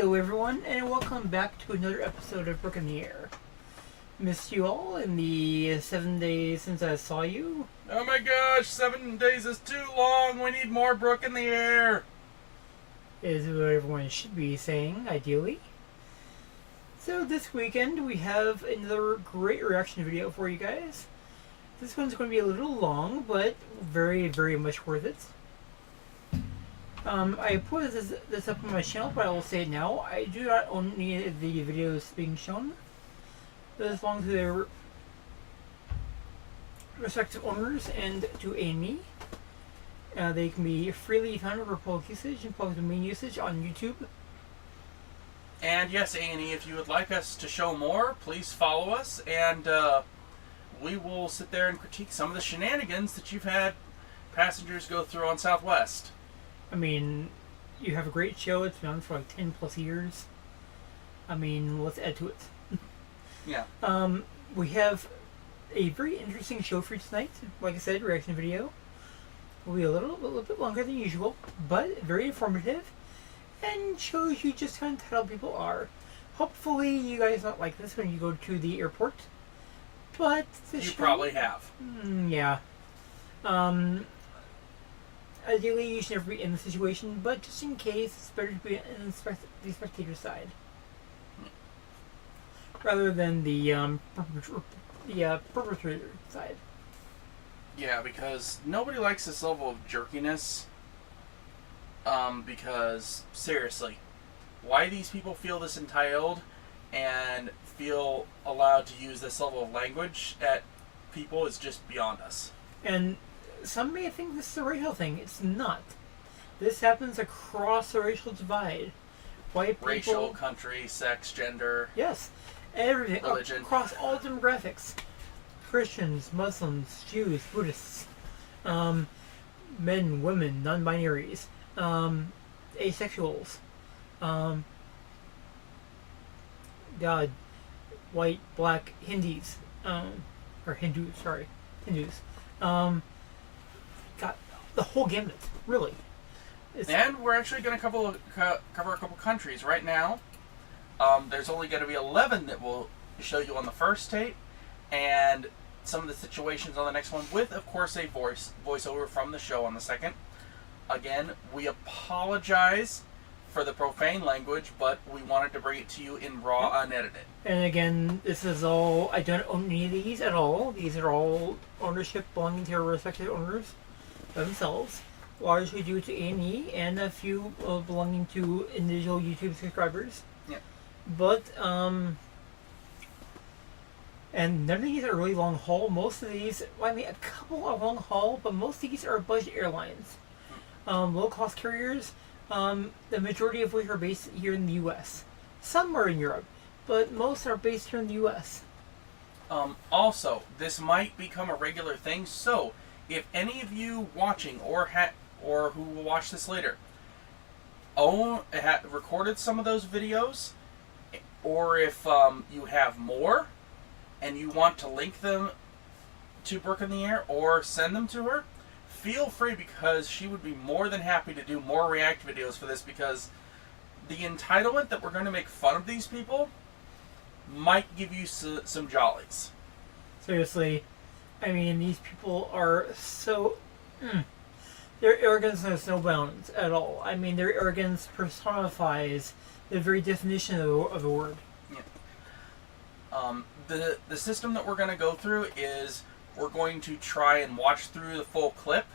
Hello everyone, and welcome back to another episode of Brook in the Air. Missed you all in the 7 days since I saw you. Oh my gosh, 7 days is too long. We need more Brook in the Air. Is what everyone should be saying, ideally. So this weekend we have another great reaction video for you guys. This one's going to be a little long, but very, very much worth it. I put this up on my channel, but I will say it now. I do not own any of the videos being shown. As long as their respective owners and to A&E. They can be freely found for public usage and public domain usage on YouTube. And yes, A&E, if you would like us to show more, please follow us, and we will sit there and critique some of the shenanigans that you've had passengers go through on Southwest. I mean, you have a great show. It's been on for like 10 plus years. I mean, let's add to it. Yeah. We have a very interesting show for you tonight. Like I said, reaction video. Will be a little bit longer than usual, but very informative, and shows you just how entitled people are. Hopefully, you guys don't like this when you go to the airport, but the You probably have. Yeah. Ideally, you should never be in the situation, but just in case, it's better to be in the spectator side rather than the perpetrator side. Yeah, because nobody likes this level of jerkiness. Because, seriously, why these people feel this entitled and feel allowed to use this level of language at people is just beyond us. And some may think this is a racial thing. It's not. This happens across the racial divide. White people... Racial, country, sex, gender... Yes. Everything. Religion. Across all demographics. Christians, Muslims, Jews, Buddhists, men, women, non-binaries, asexuals, God, white, black, Hindus, or Hindus, sorry, Hindus, got the whole gamut, really. And we're actually going to cover a couple countries right now. There's only going to be 11 that we'll show you on the first tape, and some of the situations on the next one, with, of course, a voiceover from the show on the second. Again, we apologize for the profane language, but we wanted to bring it to you in raw, unedited. And again, this is all, I don't own any of these at all. These are all ownership belonging to respective owners themselves. Largely due to A&E, and a few belonging to individual YouTube subscribers. Yeah. But, and none of these are really long haul. Most of these, well, I mean, a couple are long haul, but most of these are budget airlines. Low cost carriers, the majority of which are based here in the US. Some are in Europe, but most are based here in the US. Also, this might become a regular thing, so if any of you watching or who will watch this later recorded some of those videos, or if you have more and you want to link them to Brook in the Air or send them to her, feel free, because she would be more than happy to do more react videos for this, because the entitlement that we're going to make fun of these people might give you some jollies. Seriously, I mean, these people are so... Their arrogance has no bounds at all. I mean, their arrogance personifies the very definition of the word. Yeah. The system that we're going to go through is we're going to try and watch through the full clip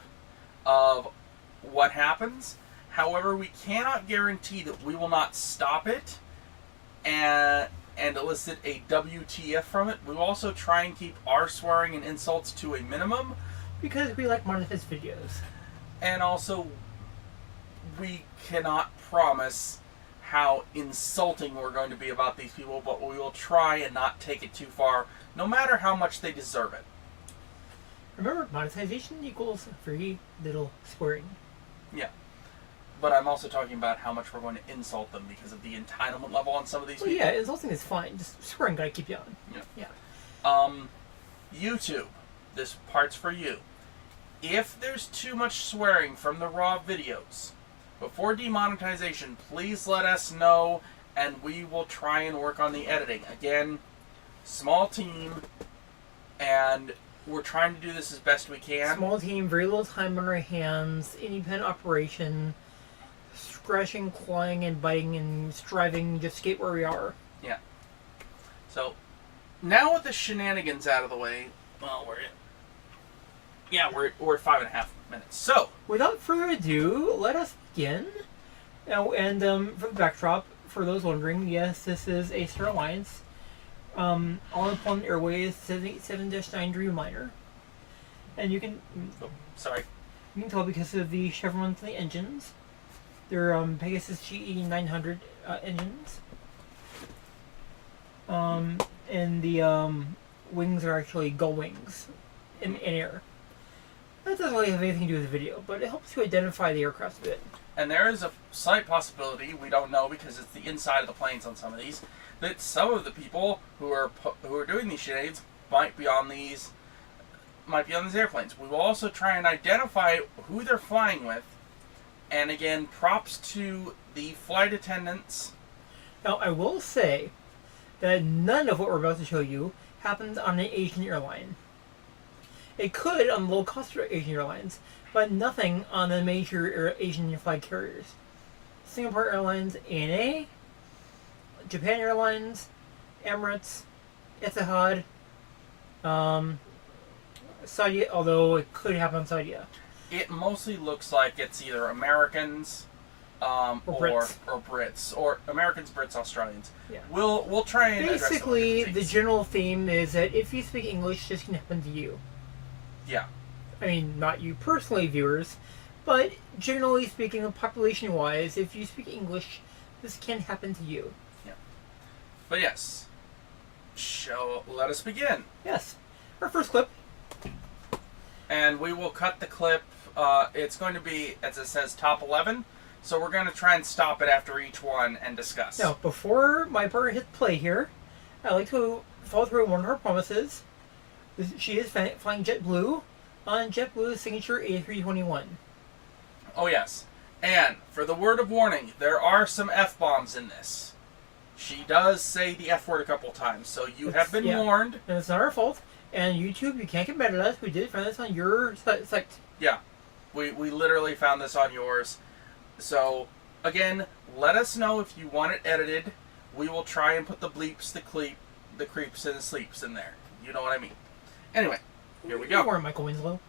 of what happens. However, we cannot guarantee that we will not stop it and elicit a WTF from it. We will also try and keep our swearing and insults to a minimum, because we like monetized videos. And also, we cannot promise how insulting we're going to be about these people, but we will try and not take it too far, no matter how much they deserve it. Remember, monetization equals free little swearing. Yeah. But I'm also talking about how much we're going to insult them because of the entitlement level on some of these people. Yeah, insulting is fine. Just swearing gotta keep you on. Yeah. YouTube. This part's for you. If there's too much swearing from the raw videos, before demonetization, please let us know, and we will try and work on the editing. Again, small team, and we're trying to do this as best we can. Small team, very little time on our hands, independent operation, scratching, clawing, and biting, and striving just to get where we are. Yeah. So, now with the shenanigans out of the way, well, we're at 5.5 minutes. So, without further ado, let us begin. And for the backdrop, for those wondering, yes, this is a Star Alliance. All upon Airways 787-9 Dreamliner. And you can... Oh, sorry. You can tell because of the chevrons on the engines. They're Pegasus GE 900 engines. And the wings are actually gull wings in air. That doesn't really have anything to do with the video, but it helps to identify the aircraft a bit. And there is a slight possibility, we don't know because it's the inside of the planes on some of these, that some of the people who are doing these shenanigans might be on these airplanes. We will also try and identify who they're flying with. And again, props to the flight attendants. Now, I will say that none of what we're about to show you happens on an Asian airline. It could on low-cost Asian airlines, but nothing on the major Asian flag carriers. Singapore Airlines, A&E, Japan Airlines, Emirates, Etihad, Saudi, although it could happen on Saudi. It mostly looks like it's either Americans or Brits, or Americans, Brits, Australians. Yeah. We'll try and basically the general theme is that if you speak English, this can happen to you. Yeah. I mean, not you personally, viewers, but generally speaking, population-wise, if you speak English, this can happen to you. Yeah. But yes, let us begin. Yes. Our first clip. And we will cut the clip. It's going to be, as it says, top 11. So we're going to try and stop it after each one and discuss. Now, before my partner hits play here, I'd like to follow through one of her promises. She is flying JetBlue on JetBlue's signature A321. Oh, yes. And for the word of warning, there are some F-bombs in this. She does say the F word a couple times, so you have been warned. And it's not our fault. And YouTube, you can't get mad at us. We did find this on your site. Yeah. We literally found this on yours. So, again, let us know if you want it edited. We will try and put the bleeps, the creeps, and the sleeps in there. You know what I mean. Anyway, here we go. Or Michael Winslow.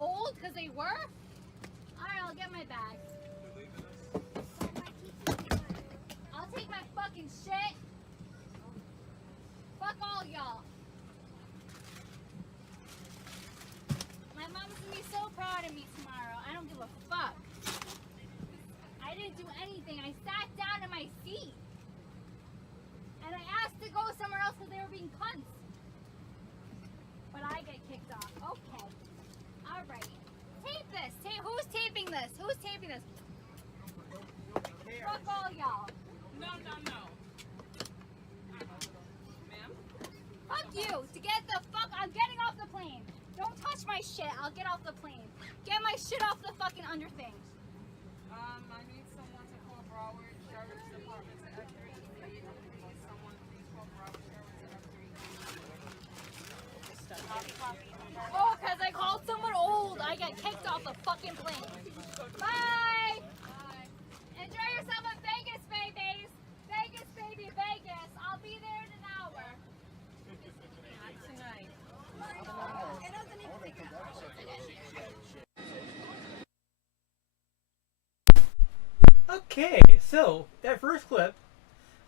Old? Because they were? Alright, I'll get my bag. I'll take my fucking shit. Fuck all y'all. My mom's gonna be so proud of me tomorrow. I don't give a fuck. I didn't do anything. I sat down in my seat. And I asked to go somewhere else because they were being cunts. But I get kicked off. Okay. Alright. Tape this. Who's taping this? Who's taping this? Fuck all y'all. No. Ma'am? Fuck you. To get the fuck... I'm getting off the plane. Don't touch my shit. I'll get off the plane. Get my shit off the fucking underthing. I need someone to call Broward Sheriff's Department to F3. Please call Broward Sheriff's F3. Oh, because I called someone old. I get kicked off the fucking plane. Bye. Enjoy yourself in Vegas, babies. Vegas, baby, Vegas. I'll be there in an hour. Not tonight. Okay, so that first clip,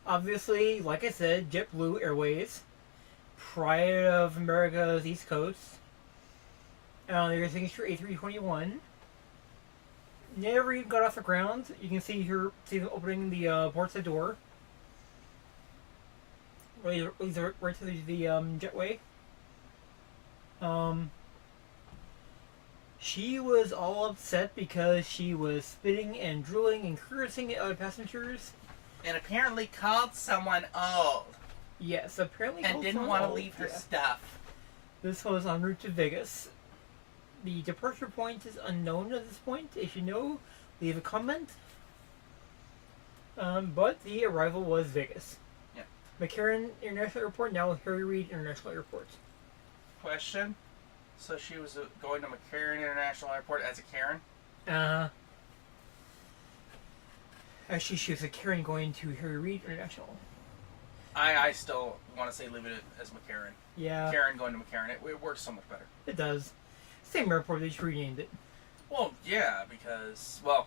obviously, like I said, JetBlue Airways, pride of America's East Coast. Their signature A321. Never even got off the ground. You can see her opening the port side door. Right to the jetway. She was all upset because she was spitting and drooling and cursing at other passengers. And apparently called someone old. Yes, apparently. And didn't want to leave her stuff. This was en route to Vegas. The departure point is unknown at this point. If you know, leave a comment. But the arrival was Vegas. Yeah. McCarran International Airport, now Harry Reid International Airport. Question. So she was going to McCarran International Airport as a Karen? Actually, she was a Karen going to Harry Reid International. I still want to say leave it as McCarran. Yeah. Karen going to McCarran. It works so much better. It does. Same airport, they just renamed it. Well, yeah, because, well,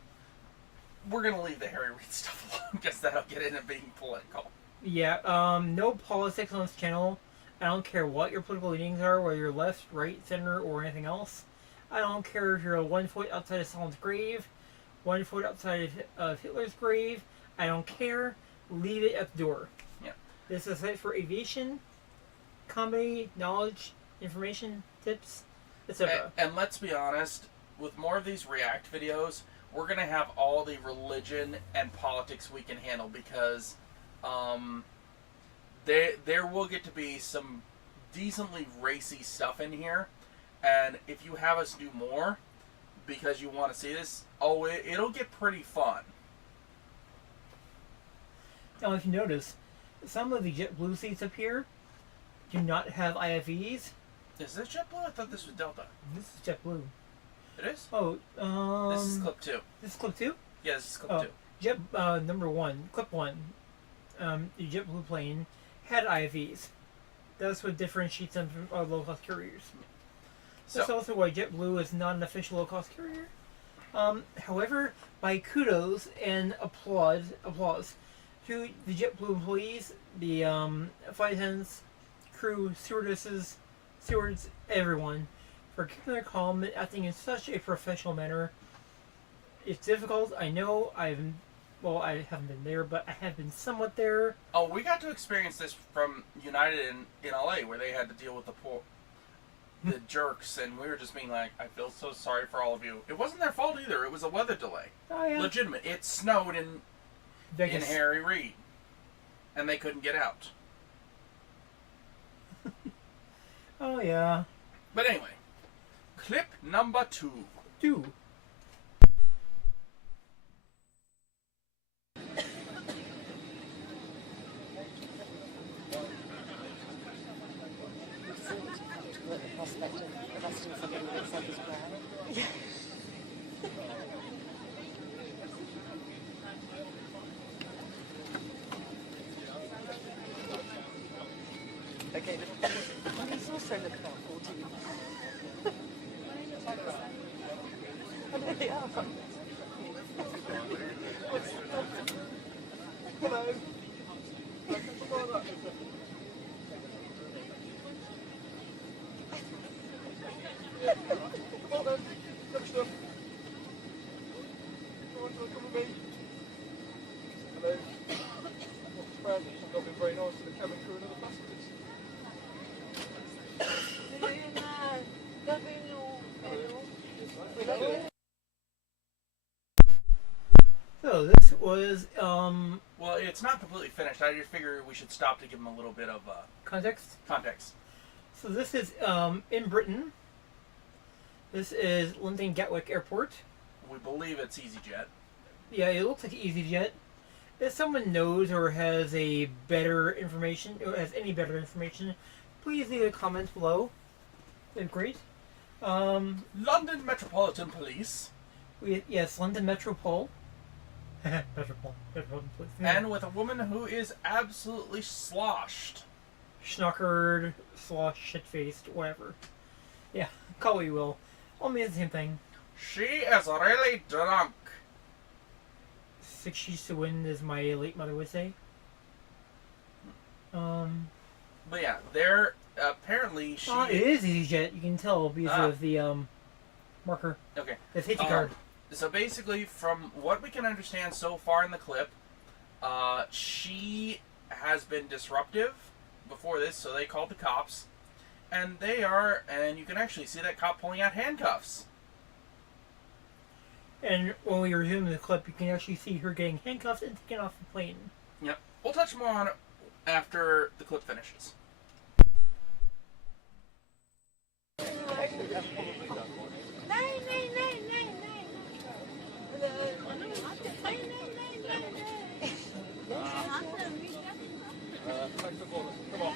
we're going to leave the Harry Reid stuff alone because that'll get into being political. Yeah, no politics on this channel. I don't care what your political leanings are, whether you're left, right, center, or anything else. I don't care if you're 1 foot outside of Stalin's grave, 1 foot outside of Hitler's grave. I don't care. Leave it at the door. Yeah. This is a site for aviation, comedy, knowledge, information, tips, etc. And let's be honest, with more of these React videos, we're going to have all the religion and politics we can handle because there will get to be some decently racy stuff in here. And if you have us do more because you want to see this, it'll get pretty fun. Now, if you notice, some of the JetBlue seats up here do not have IFEs. Is this JetBlue? I thought this was Delta. This is JetBlue. It is? Oh, This is clip 2. This is clip 2? Yeah, this is clip 2. Jet number 1, clip 1. The JetBlue plane had IFEs. That's what differentiates them from other low-cost carriers. That's also why JetBlue is not an official low-cost carrier. However, my kudos and applause to the JetBlue employees, the flight attendants, crew, stewardesses, stewards, everyone, for keeping their calm and acting in such a professional manner. It's difficult, I know. I haven't been there, but I have been somewhat there. Oh, we got to experience this from United in LA, where they had to deal with the jerks, and we were just being like, I feel so sorry for all of you. It wasn't their fault either. It was a weather delay. Oh, yeah. Legitimate. It snowed in Vegas. Harry Reid, and they couldn't get out. Oh, yeah. But anyway, clip number 2. 2. Okay, he's also looking about 14. I know they are. Hello. Come on then, come stuff. Come with me. Hello. Friend, I've not been very nice to the cabin crew and other passengers. So this was Well, it's not completely finished. I just figure we should stop to give them a little bit of context. context. So this is in Britain. This is London Gatwick Airport. We believe it's EasyJet. Yeah, it looks like EasyJet. If someone knows or has a better information, or has any better information, please leave a comment below. That'd be great. London Metropolitan Police. Yes, London Metropole. Metropolitan Police. And with a woman who is absolutely sloshed. Schnockered, slosh, shit-faced, whatever. Yeah, call what you will. All means the same thing. She is really drunk. 6 sheets to win, as my late mother would say. But yeah, they're apparently she. It is EasyJet. You can tell because of the marker. Okay. The safety card. So basically, from what we can understand so far in the clip, she has been disruptive before this, so they called the cops. And they are, and you can actually see that cop pulling out handcuffs. And when we resume the clip, you can actually see her getting handcuffed and taken off the plane. Yep. We'll touch more on it after the clip finishes. Take the bullet. Come on.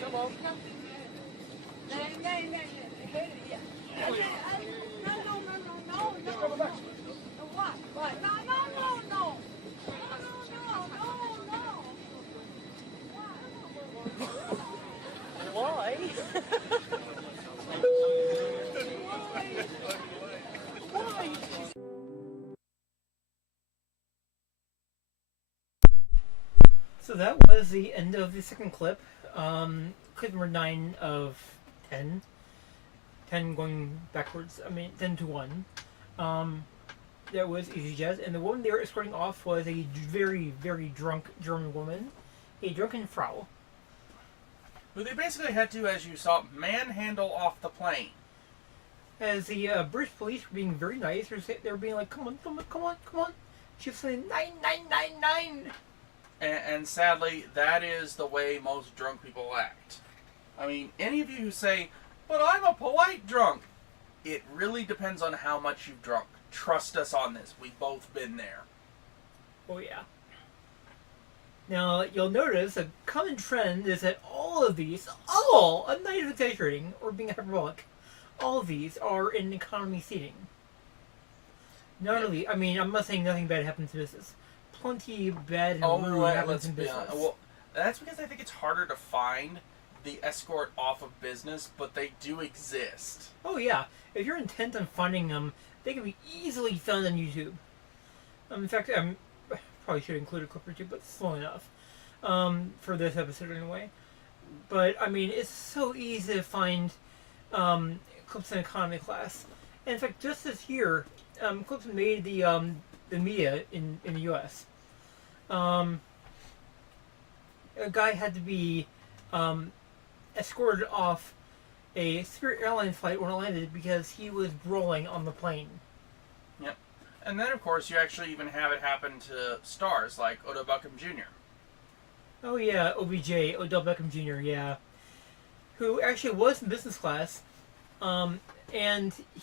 Come on. Why? So that was the end of the second clip. Clip number 9 of 10. 10 going backwards. I mean, 10 to 1. That was EasyJet. And the woman they were escorting off was a very, very drunk German woman. A drunken Frau. Who they basically had to, as you saw, manhandle off the plane. As the British police were being very nice, they were being like, come on, come on, come on, come on. She was saying, 9999. And sadly, that is the way most drunk people act. I mean, any of you who say, but I'm a polite drunk, it really depends on how much you've drunk. Trust us on this. We've both been there. Oh, yeah. Now, you'll notice a common trend is that all of these, I'm not even exaggerating or being hyperbolic, all of these are in economy seating. Not only, I mean, I'm not saying nothing bad happens in business. Plenty bad and rude happens let's in be business. honest. Well, that's because I think it's harder to find the escort off of business, but they do exist. Oh, yeah. If you're intent on finding them, they can be easily found on YouTube. In fact, I probably should include a clip or two, but slow enough for this episode anyway. But, I mean, it's so easy to find clips in economy class. And in fact, just this year, clips made the media in the U.S. A guy had to be escorted off a Spirit Airlines flight when it landed because he was brawling on the plane. Yep. And then, of course, you actually even have it happen to stars like Odell Beckham Jr. Oh yeah, OBJ, Odell Beckham Jr., yeah. Who actually was in business class. And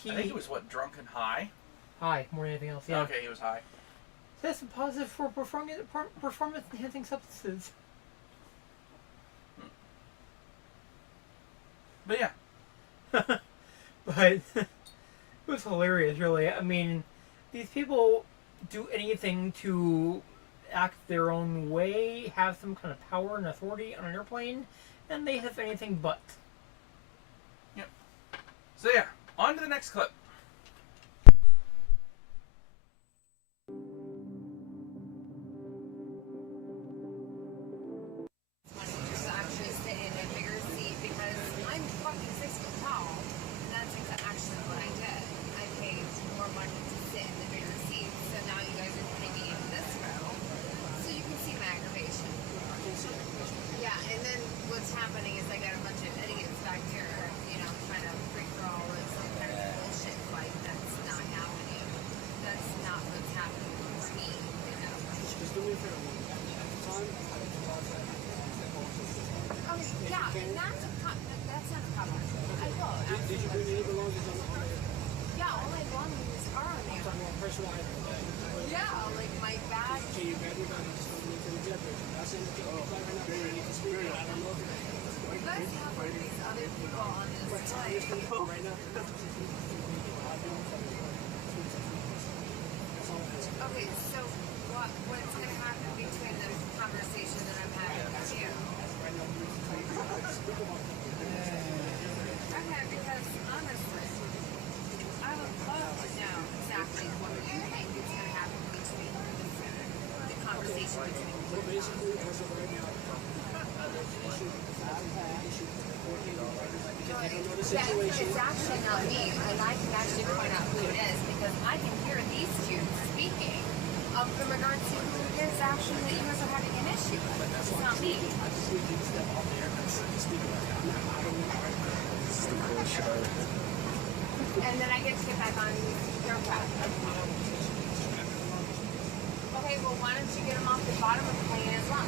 he... I think he was, drunk and high? High, more than anything else, yeah. Okay, he was high. So that's a positive for performance-enhancing substances. But yeah. But it was hilarious, really. I mean, these people do anything to act their own way, have some kind of power and authority on an airplane, and they have anything but. Yep. So yeah, on to the next clip. Actually sit in a bigger seat because I'm fucking 6 foot tall, and that's actually what I did. I paid more money to sit in the bigger seat, so now you guys are putting me in this row, so you can see my aggravation. Yeah, and then what's happening is I got a bunch of idiots back here, trying to free for all of some kind of bullshit fight that's not happening. That's not what's happening for me, Just do me a favor. Okay, yeah, and that's not a problem. I will, absolutely. Did you bring any belongings on the Yeah, all my belongings are on there. talking about personal items? Yeah, like my bag. Can you bag me down and just throw me into the jet bridge? I'll send it to you right now. You need to speak. I don't know if You guys have like these other people on this flight. right now. Okay, so what's going to happen between the conversation that I'm having with you? Okay, because honestly, I would love to know exactly what you think is going to happen between the conversation between you. Well, basically, as of right now, It's actually not me, and I can actually point out who it is because I can hear these two speaking in regards to who it is actually that you guys are having an issue with. It's not me. And then I get to get back on your path. Okay, well, why don't you get them off the bottom of the plane as well?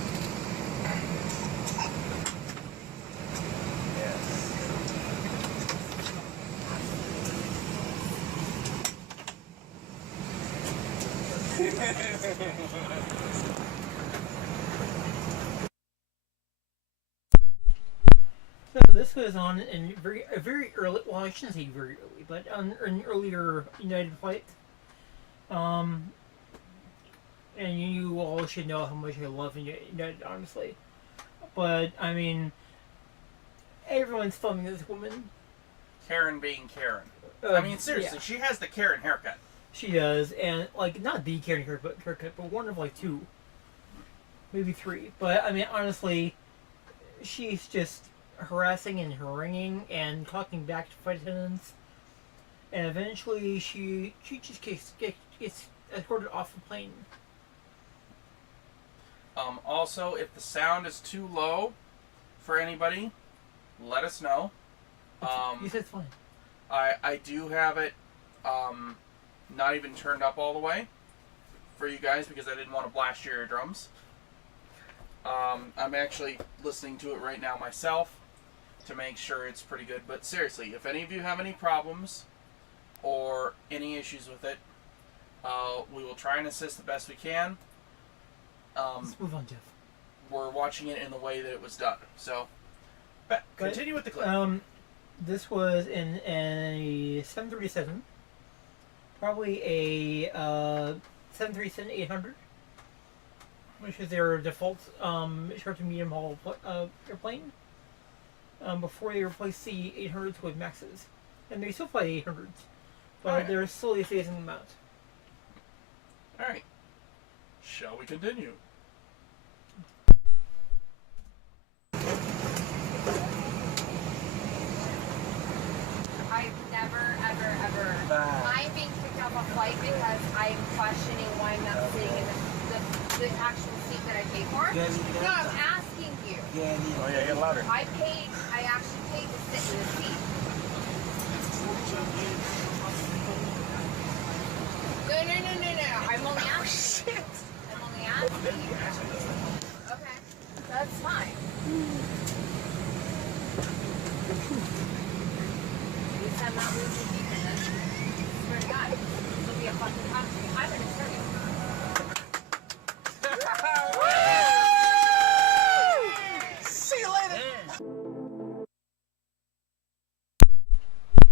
So this was on in a very early. Well, I shouldn't say very early, but on an earlier United flight. And you all should know how much I love United, honestly. But I mean, everyone's filming this woman. Karen being Karen. I mean, seriously, Yeah. she has the Karen haircut. She does, and like not the Karen haircut, but one of like two, maybe three. But I mean, honestly, she's just harassing and haranguing and talking back to flight attendants, and eventually she just gets escorted off the plane. Also, if the sound is too low for anybody, let us know. You said it's fine. I do have it not even turned up all the way for you guys because I didn't want to blast your eardrums. I'm actually listening to it right now myself to make sure it's pretty good. But seriously, if any of you have any problems or any issues with it, we will try and assist the best we can. Let's move on, Jeff. We're watching it in the way that it was done. So, continue with the clip. This was in a 737, probably a 737-800, which is their default short to medium haul airplane. Before they replaced the 800s with Maxes, and they still fly the 800s, but they're slowly phasing them out. All right. Shall we continue? I've never, ever. I'm being kicked off a flight because I'm questioning why I'm not sitting in the actual seat that I paid for. No, I'm asking you. Oh yeah, get louder. I actually paid to sit in the seat. No. I'm only asking. I'm only asking you. Okay, that's fine. At least I'm not losing people then. I swear to God, it'll be a fucking country. I'm gonna turn you. See you later.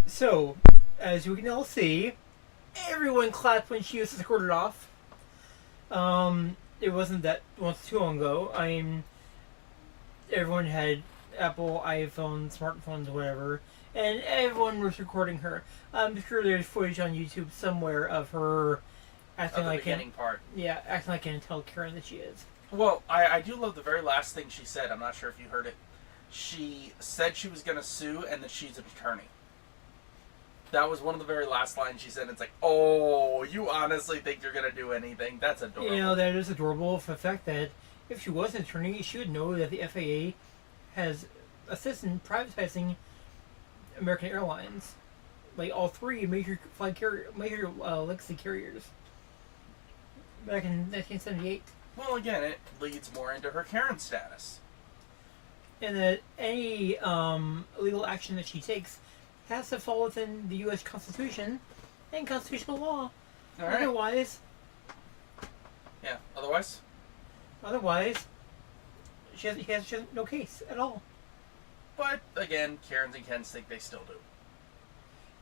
So, as you can all see, everyone clapped when she was escorted off. It wasn't that too long ago. I mean, everyone had Apple iPhones, smartphones, whatever, and everyone was recording her. I'm sure there's footage on YouTube somewhere of her acting like beginning part. Yeah, acting like an intel Karen that she is. Well, I do love the very last thing she said. I'm not sure if you heard it. She said she was going to sue and that she's an attorney. That was one of the very last lines she said. It's like, oh, you honestly think you're going to do anything? That's adorable. You know, that is adorable for the fact that if she was an attorney, she would know that the FAA has assisted in privatizing American Airlines. Like all three major legacy carriers back in 1978. Well, again, it leads more into her Karen status. And that any legal action that she takes has to fall within the U.S. Constitution and constitutional law. All right. Otherwise, she has no case at all. But again, Karens and Kens think they still do.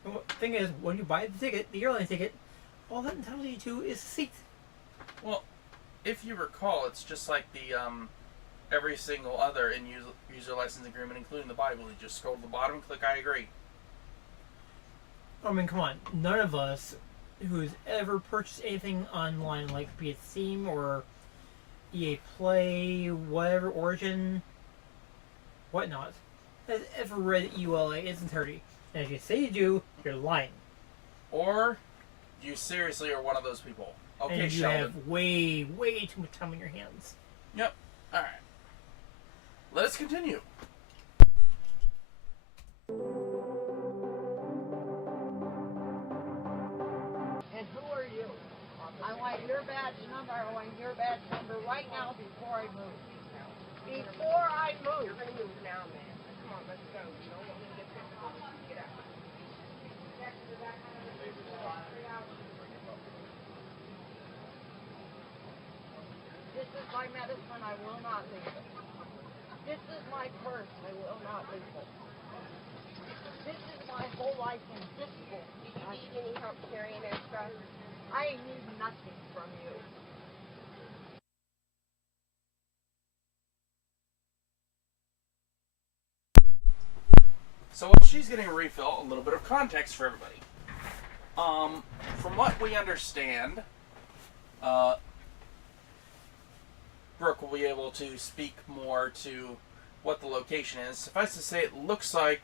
And the thing is, when you buy the ticket, the airline ticket, all that entitles you to is a seat. Well, if you recall, it's just like the every single other user license agreement, including the Bible. You just scroll to the bottom and click I agree. I mean, come on. None of us who's ever purchased anything online, like be it Steam or EA Play, whatever, Origin, whatnot, has ever read EULA in its entirety. And if you say you do, you're lying. Or you seriously are one of those people. Okay, and you Sheldon. have way too much time on your hands. Yep. All right. Let us continue. And who are you? I want your badge number. I want your badge number right now before I move. Before I move. You're going to move now, man. Come on, let's go. You don't want me to get pissed off. Get out. my medicine, I will not leave it. This is my purse, I will not leave it. This is my whole life in this book. Do you need any help carrying extra? I need nothing from you. So while she's getting a refill, a little bit of context for everybody. From what we understand, Brooke will be able to speak more to what the location is. Suffice to say, it looks like,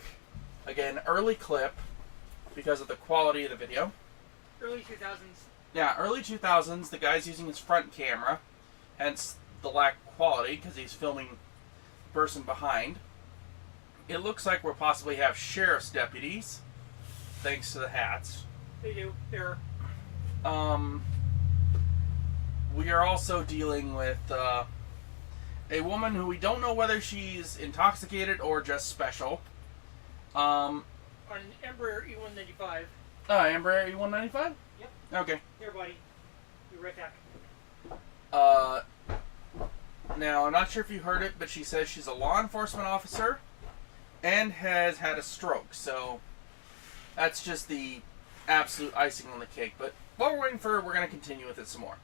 again, early clip because of the quality of the video. Early 2000s. Yeah, early 2000s. The guy's using his front camera, hence the lack of quality because he's filming the person behind. It looks like we'll possibly have sheriff's deputies, thanks to the hats. They do. They're We are also dealing with a woman who we don't know whether she's intoxicated or just special. on Embraer E195. Embraer E195? Yep. Okay. Here, buddy. Be right back. Now, I'm not sure if you heard it, but she says she's a law enforcement officer and has had a stroke. So that's just the absolute icing on the cake. But while we're waiting for her, we're going to continue with it some more.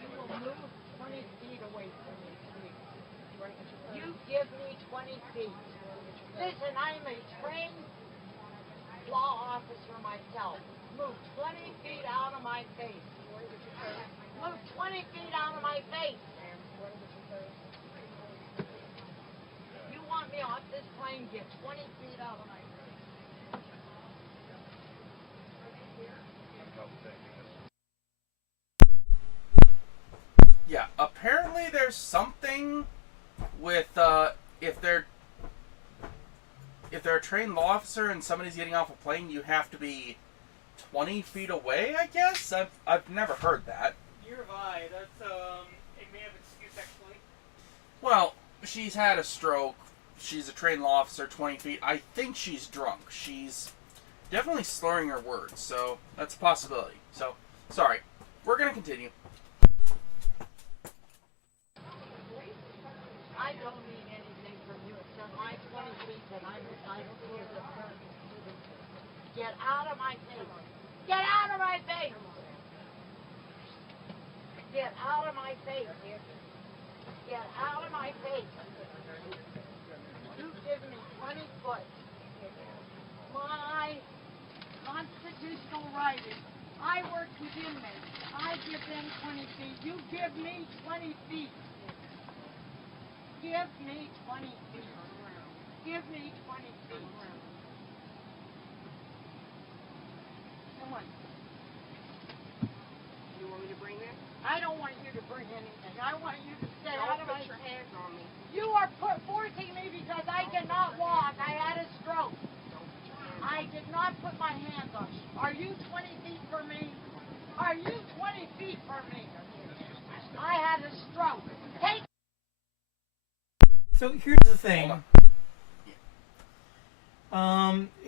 You will move 20 feet away from me, please. You give me 20 feet. Listen, I'm a trained law officer myself. Move 20 feet out of my face. Move 20 feet out of my face. You want me off this plane, get 20 feet out of my face. Yeah, apparently there's something with if they're a trained law officer and somebody's getting off a plane, you have to be 20 feet away, I guess? I've never heard that. Nearby. That's a man of excuse, actually. Well, she's had a stroke. She's a trained law officer, 20 feet. I think she's drunk. She's definitely slurring her words, so that's a possibility. So, sorry. We're going to continue. I don't need anything from you except my 20 feet that I'm entitled to as a person. Get out of my face. Get out of my face. Get out of my face. Get out of my face. You give me 20 foot. My constitutional right is I work with inmates. I give them 20 feet. You give me 20 feet. Give me 20 feet. Give me 20 feet. Come on. You want me to bring this? I don't want you to bring anything. I want you to stay Don't out of my... put your hands on me. You are forcing me because I cannot walk. I had a stroke. I did not put my hands on you. Are you 20 feet from me? Are you 20 feet from me? I had a stroke. Take... So here's the thing.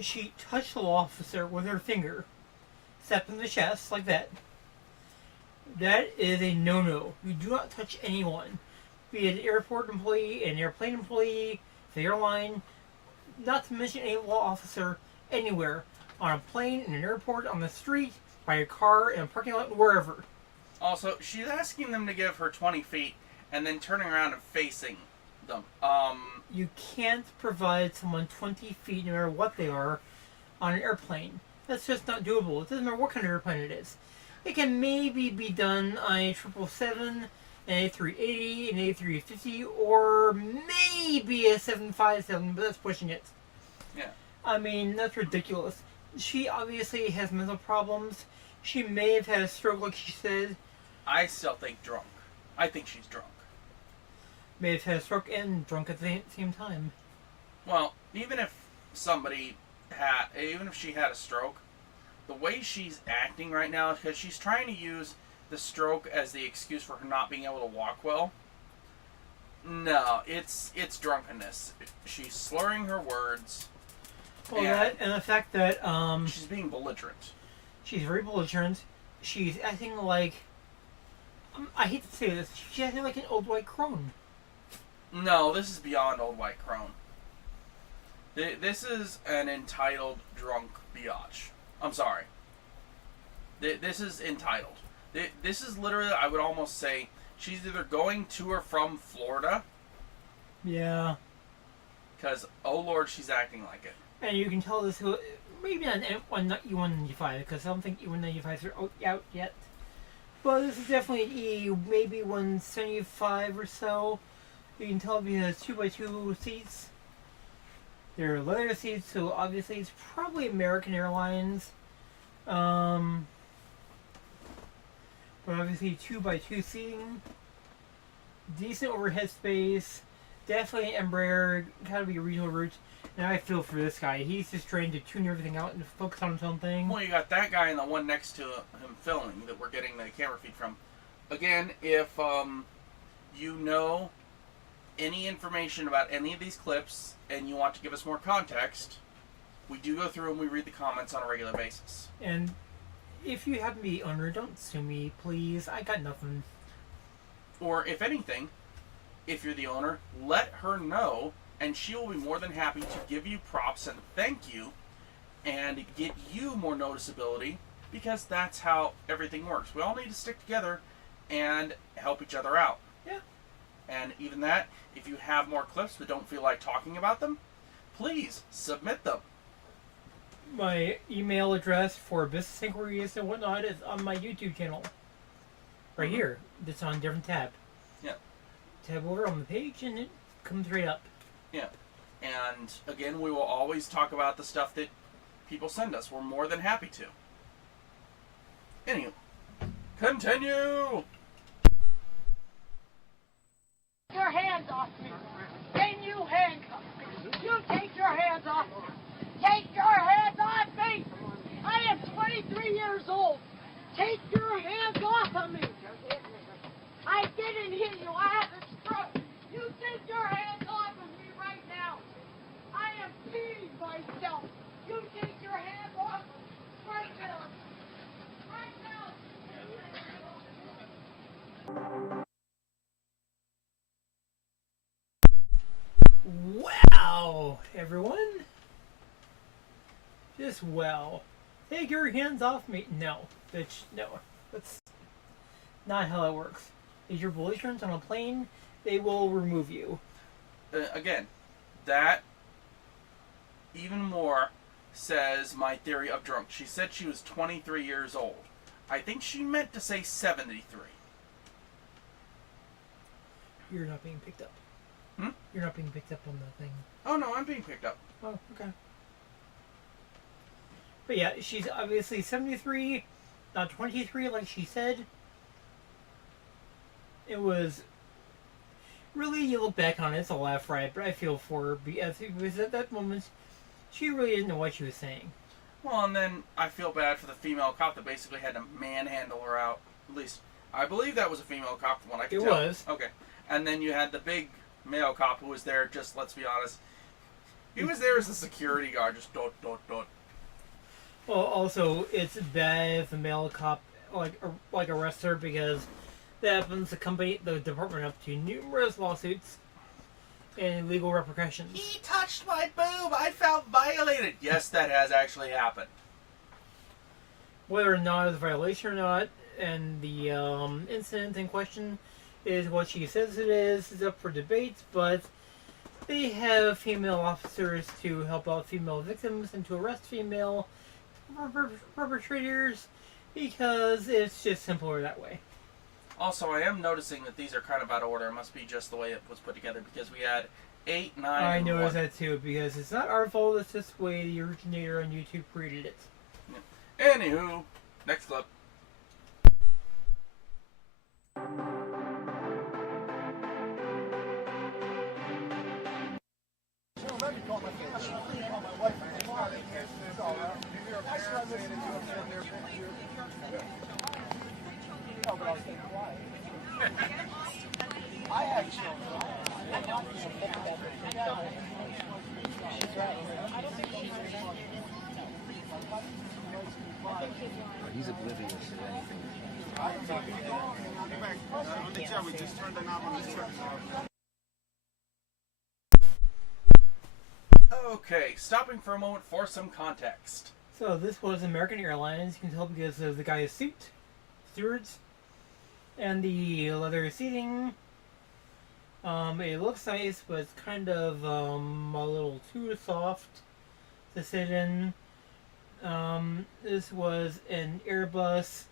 She touched the law officer with her finger, stepped in the chest like that. That is a no-no. You do not touch anyone, be it an airport employee, an airplane employee, the airline, not to mention a law officer anywhere, on a plane, in an airport, on the street, by a car, in a parking lot, wherever. Also, she's asking them to give her 20 feet and then turning around and facing them. You can't provide someone 20 feet, no matter what they are, on an airplane. That's just not doable. It doesn't matter what kind of airplane it is. It can maybe be done on a 777, an A380, an A350, or maybe a 757, but that's pushing it. Yeah. I mean, that's ridiculous. She obviously has mental problems. She may have had a stroke, like she said. I still think drunk. I think she's drunk. May have had a stroke and drunk at the same time. Well, even if she had a stroke, the way she's acting right now is because she's trying to use the stroke as the excuse for her not being able to walk well. No, it's drunkenness. She's slurring her words. Well, that and the fact that she's being belligerent. She's very belligerent. She's acting like I hate to say this. She's acting like an old white crone. No, this is beyond old white crone. This is an entitled drunk biatch. I'm sorry. This is entitled. This is literally, I would almost say, she's either going to or from Florida. Yeah. Because, oh Lord, she's acting like it. And you can tell this who, maybe not E195, because I don't think E195s are out yet. But this is definitely an E, maybe 175 or so. You can tell because 2x2 seats. They're leather seats, so obviously it's probably American Airlines. But obviously 2x2 seating. Decent overhead space. Definitely Embraer. Gotta be a regional route. And I feel for this guy. He's just trying to tune everything out and focus on something. Well, you got that guy and the one next to him filming that we're getting the camera feed from. Again, if you know any information about any of these clips and you want to give us more context, we do go through and we read the comments on a regular basis. And if you happen to be the owner, don't sue me, please. I got nothing. Or if anything, if you're the owner, let her know and she will be more than happy to give you props and thank you and get you more noticeability, because that's how everything works. We all need to stick together and help each other out. Yeah. And even that, if you have more clips but don't feel like talking about them, please submit them. My email address for business inquiries and whatnot is on my YouTube channel. Right here. It's on a different tab. Yeah. Tab over on the page and it comes right up. Yeah. And again, we will always talk about the stuff that people send us. We're more than happy to. Anyway, continue! Your hands off me. Can you handcuff me? You take your hands off me. Take your hands off me. I am 23 years old. Take your hands off of me. I didn't hit you. I have a stroke. You take your hands off of me right now. I am peeing myself. You take your hands off of me right now. Right now. Wow, everyone. Just wow. Take your hands off me. No, bitch, no. That's not how that works. If you're belligerent on a plane, they will remove you. Again, that even more says my theory of drunk. She said she was 23 years old. I think she meant to say 73. You're not being picked up. Hmm? You're not being picked up on the thing. Oh no, I'm being picked up. Oh, okay. But yeah, she's obviously 73, not 23 like she said. It was really, you look back on it, it's a laugh riot, but I feel for her because at that moment, she really didn't know what she was saying. Well, and then I feel bad for the female cop that basically had to manhandle her out. At least, I believe that was a female cop from what I can tell. It was. Okay. And then you had the big male cop who was there, just, let's be honest, he was there as a security guard, just dot, dot, dot. Well, also, it's bad if the male cop, like arrests her because that happens to the department up to numerous lawsuits and legal repercussions. He touched my boob! I felt violated! Yes, that has actually happened. Whether or not it's a violation or not, and the incident in question is what she says it is up for debate, but they have female officers to help out female victims and to arrest female perpetrators because it's just simpler that way. Also, I am noticing that these are kind of out of order. It must be just the way it was put together because we had 8, 9, I noticed 1. that too because it's not our fault, it's just the way the originator on YouTube created it. Yeah. Anywho, next clip. I have children. He's oblivious to anything. Okay, stopping for a moment for some context. So this was American Airlines. You can tell because of the guy's suit, stewards, and the leather seating. It looks nice, but it's kind of a little too soft to sit in. This was an Airbus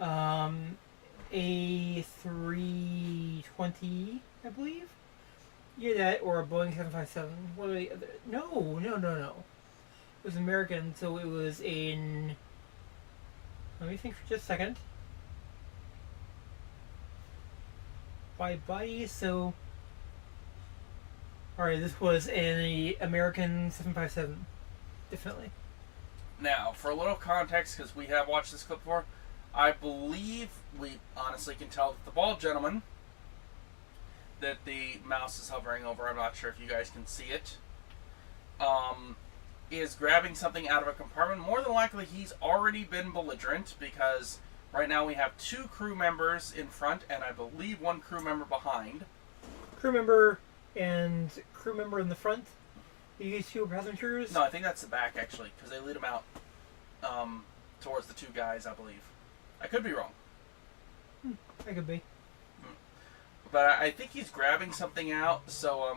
A320, I believe. Either that or a Boeing 757. What are the other? No. It was American, so it was in. Let me think for just a second. By body, so. Alright, this was an American 757. Definitely. Now, for a little context, because we have watched this clip before, I believe we honestly can tell that the bald gentleman that the mouse is hovering over, I'm not sure if you guys can see it, is grabbing something out of a compartment. More than likely, he's already been belligerent, because right now we have 2 crew members in front, and I believe 1 crew member behind. Crew member and crew member in the front. These 2 passengers. No, I think that's the back, actually, because they lead him out towards the 2 guys, I believe. I could be wrong. That could be. But I think he's grabbing something out, so,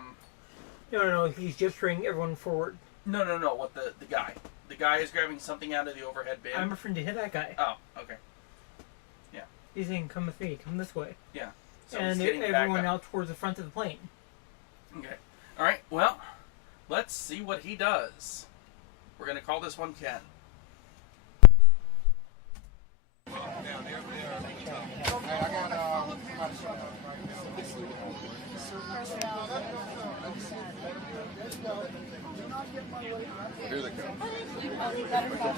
No, he's gesturing everyone forward. No, what the guy. The guy is grabbing something out of the overhead bin. I'm referring to hit that guy. Oh, okay. Yeah. He's saying, come with me, come this way. Yeah. So and he's getting everyone back up. out towards the front of the plane. Okay. Alright, well, let's see what he does. We're going to call this one Ken. Here they come.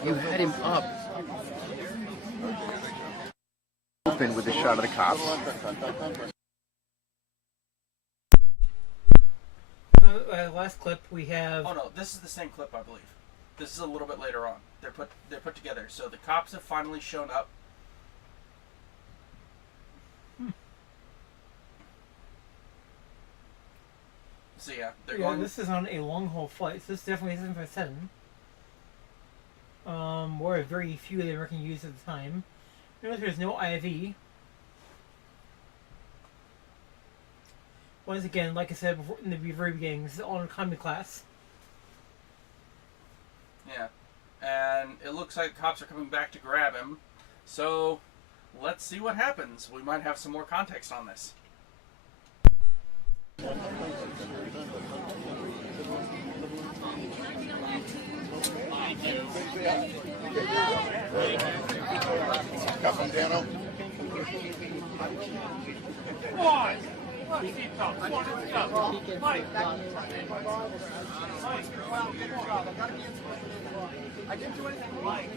You had him up. Open with the shot of the cops. Last clip we have. Oh no, this is the same clip, I believe. This is a little bit later on. They're put together. So the cops have finally shown up. So yeah, they're going. This is on a long haul flight. So this is definitely a 757. Or a very few that American used at the time. Notice there's no IV. Once again, like I said before in the very beginning, this is all in economy class. Yeah, and it looks like cops are coming back to grab him. So let's see what happens. We might have some more context on this. Cuff him, Dano. Why? Mike. I didn't do anything. Mike.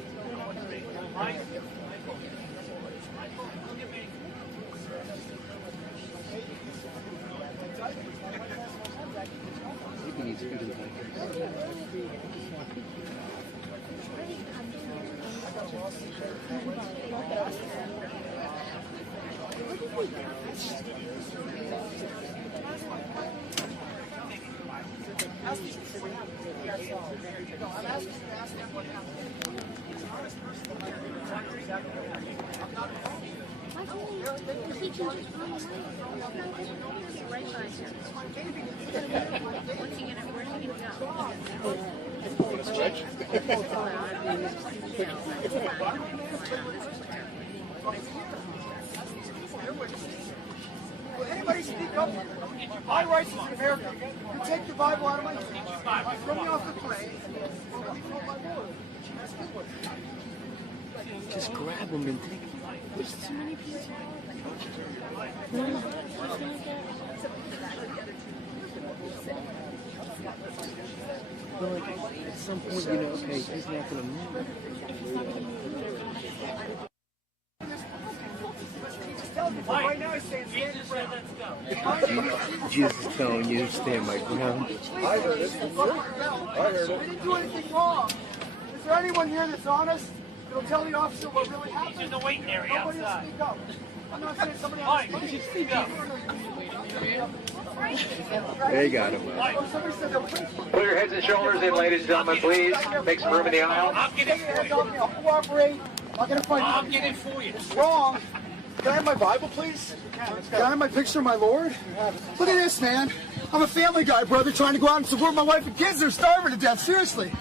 Will anybody speak up? My rights as an American. You take the Bible out of my hand. Throw me off the plane. Just grab him and take him. There's too many people. But like, at some point, you know, okay, he's not going to move. tells me to right now he's saying stand your ground. Jesus is telling you to stand my ground. I heard it. I heard it. We didn't do anything wrong. Is there anyone here that's honest? That'll tell the officer what really happened? He's in the waiting area outside. Speak up. I'm not saying somebody else. Mike, you speak up. They got him. Put your heads and shoulders in, ladies and gentlemen, please. Make some room in the aisle. I'll get it for you. I'll cooperate. I'm not going to fight. I'll get it for you. It's wrong. Can I have my Bible, please? Can I have my picture of my Lord? Look at this, man. I'm a family guy, brother, trying to go out and support my wife and kids. They're starving to death. Seriously.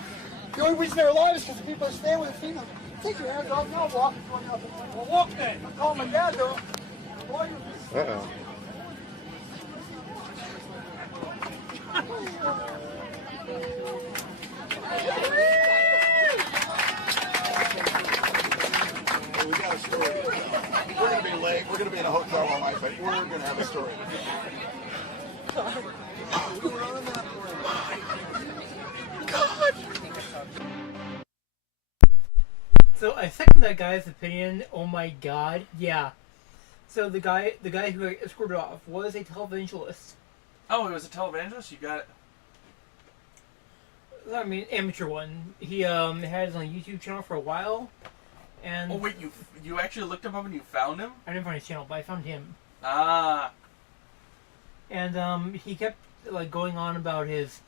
The only reason they're alive is because the people are staying with the female. Take your hands off. No, walk. Well, walk then. I'm calling my dad, though. Uh-oh. We got a story. We're going to be late. We're going to be in a hotel all night, but we're going to have a story. God. So I second that guy's opinion. Oh my God, yeah. So the guy who I escorted off was a televangelist. Oh, he was a televangelist? You got it. I mean, amateur one. He had his own YouTube channel for a while, and Oh wait, you actually looked him up and you found him? I didn't find his channel, but I found him. Ah. And he kept like going on about his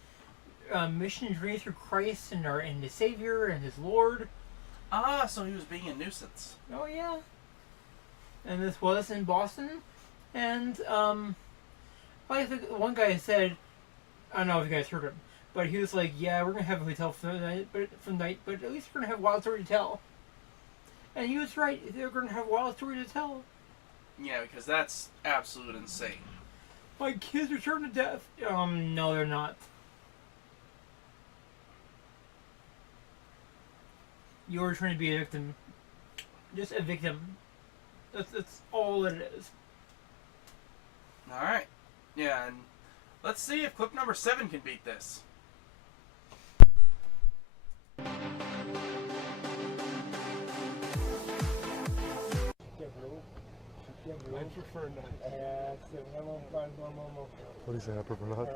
mission journey through Christ and his Savior and his Lord. Ah, so he was being a nuisance. Oh yeah. And this was in Boston, and like one guy said, I don't know if you guys heard him, but he was like, "Yeah, we're gonna have a hotel for the night, but at least we're gonna have a wild story to tell." And he was right; they're gonna have a wild story to tell. Yeah, because that's absolute insane. My kids are turned to death. No, they're not. You're trying to be a victim. Just a victim. That's all it is. Alright. Yeah, and let's see if clip number 7 can beat this. I prefer not. What is that? I prefer not.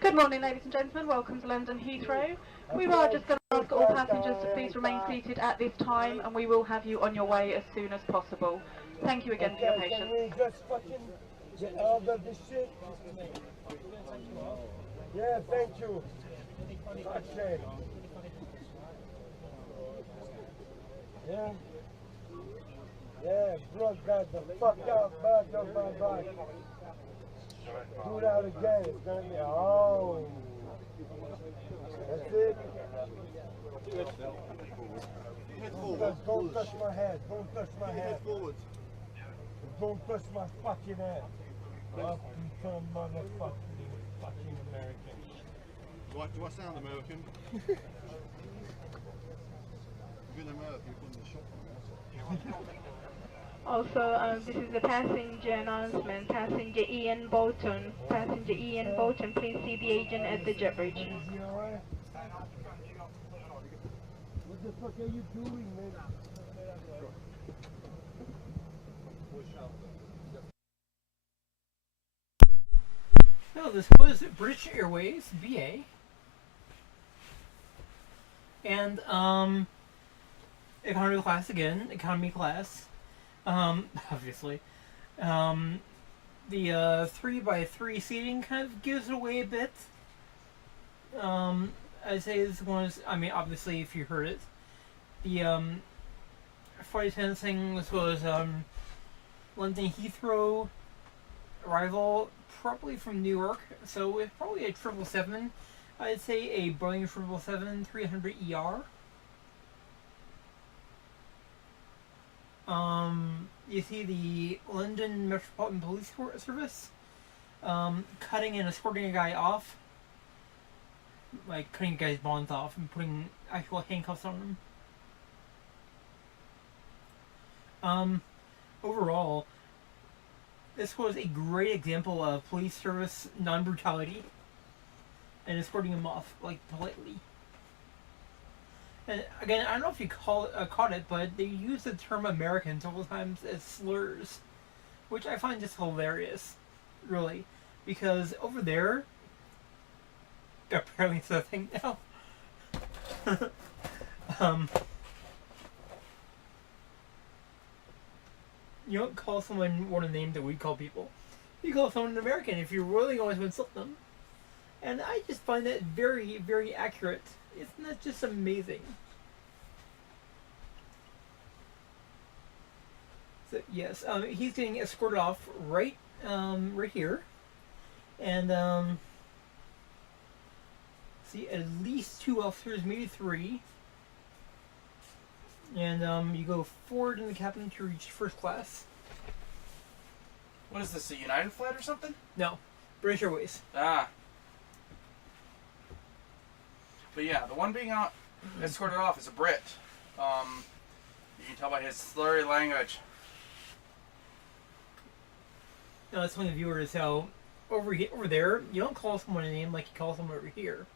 Good morning, ladies and gentlemen. Welcome to London Heathrow. We are just going to ask all passengers to please remain seated at this time, and we will have you on your way as soon as possible. Thank you again for your patience. Can we just fucking get out of this shit? Yeah, thank you. Fuck's sake. Yeah. Yeah, drug that the fuck out back of my bike. Do that again, it's gonna be, oh. That's it. Don't touch my head, don't touch my head. Don't touch my fucking head. Up until motherfucking fucking American. Do I sound American? Good American, you put in the shop. Also, this is a passenger announcement. Passenger Ian Bolton. Passenger Ian Bolton, please see the agent at the jet bridge. What the fuck are you doing, man? No, this was British Airways, BA. And, economy class again, economy class. Obviously. The 3x3 seating kind of gives it away a bit. I'd say this one is, I mean, obviously, if you heard it. The, flight attendants thing, this was, London Heathrow arrival, probably from New York, so it's probably a 777. I'd say a Boeing 777-300ER. You see the London Metropolitan Police Service cutting and escorting a guy off, like cutting a guy's bonds off and putting actual handcuffs on him. Overall, this was a great example of police service non-brutality and escorting him off, like, politely. And again, I don't know if you caught it, but they use the term American several times as slurs, which I find just hilarious, really, because over there, apparently it's a thing now. um, you don't call someone one of the names that we call people. You call someone an American if you're really going to insult them. And I just find that very, very accurate. Isn't that just amazing? So, yes, he's getting escorted off right here. And, see, at least 2 officers, maybe 3. And, you go forward in the cabin to reach first class. What is this, a United flight or something? No, British Airways. Ah. But yeah, the one being escorted off is a Brit. You can tell by his slurry language. Now, that's one of the viewers how over there, you don't call someone a name like you call someone over here.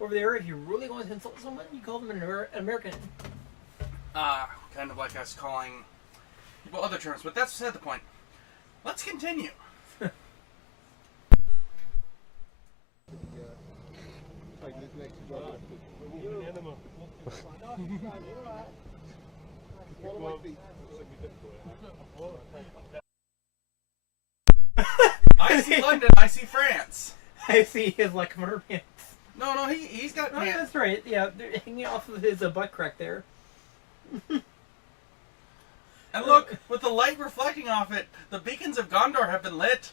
Over there, if you really want to insult someone, you call them an American. Kind of like us calling people other terms, but that's beside the point. Let's continue. I see London, I see France. I see his like motor pants. No, he's got pants. Oh, that's right. Yeah, they're hanging off of his butt crack there. And look, with the light reflecting off it, the beacons of Gondor have been lit.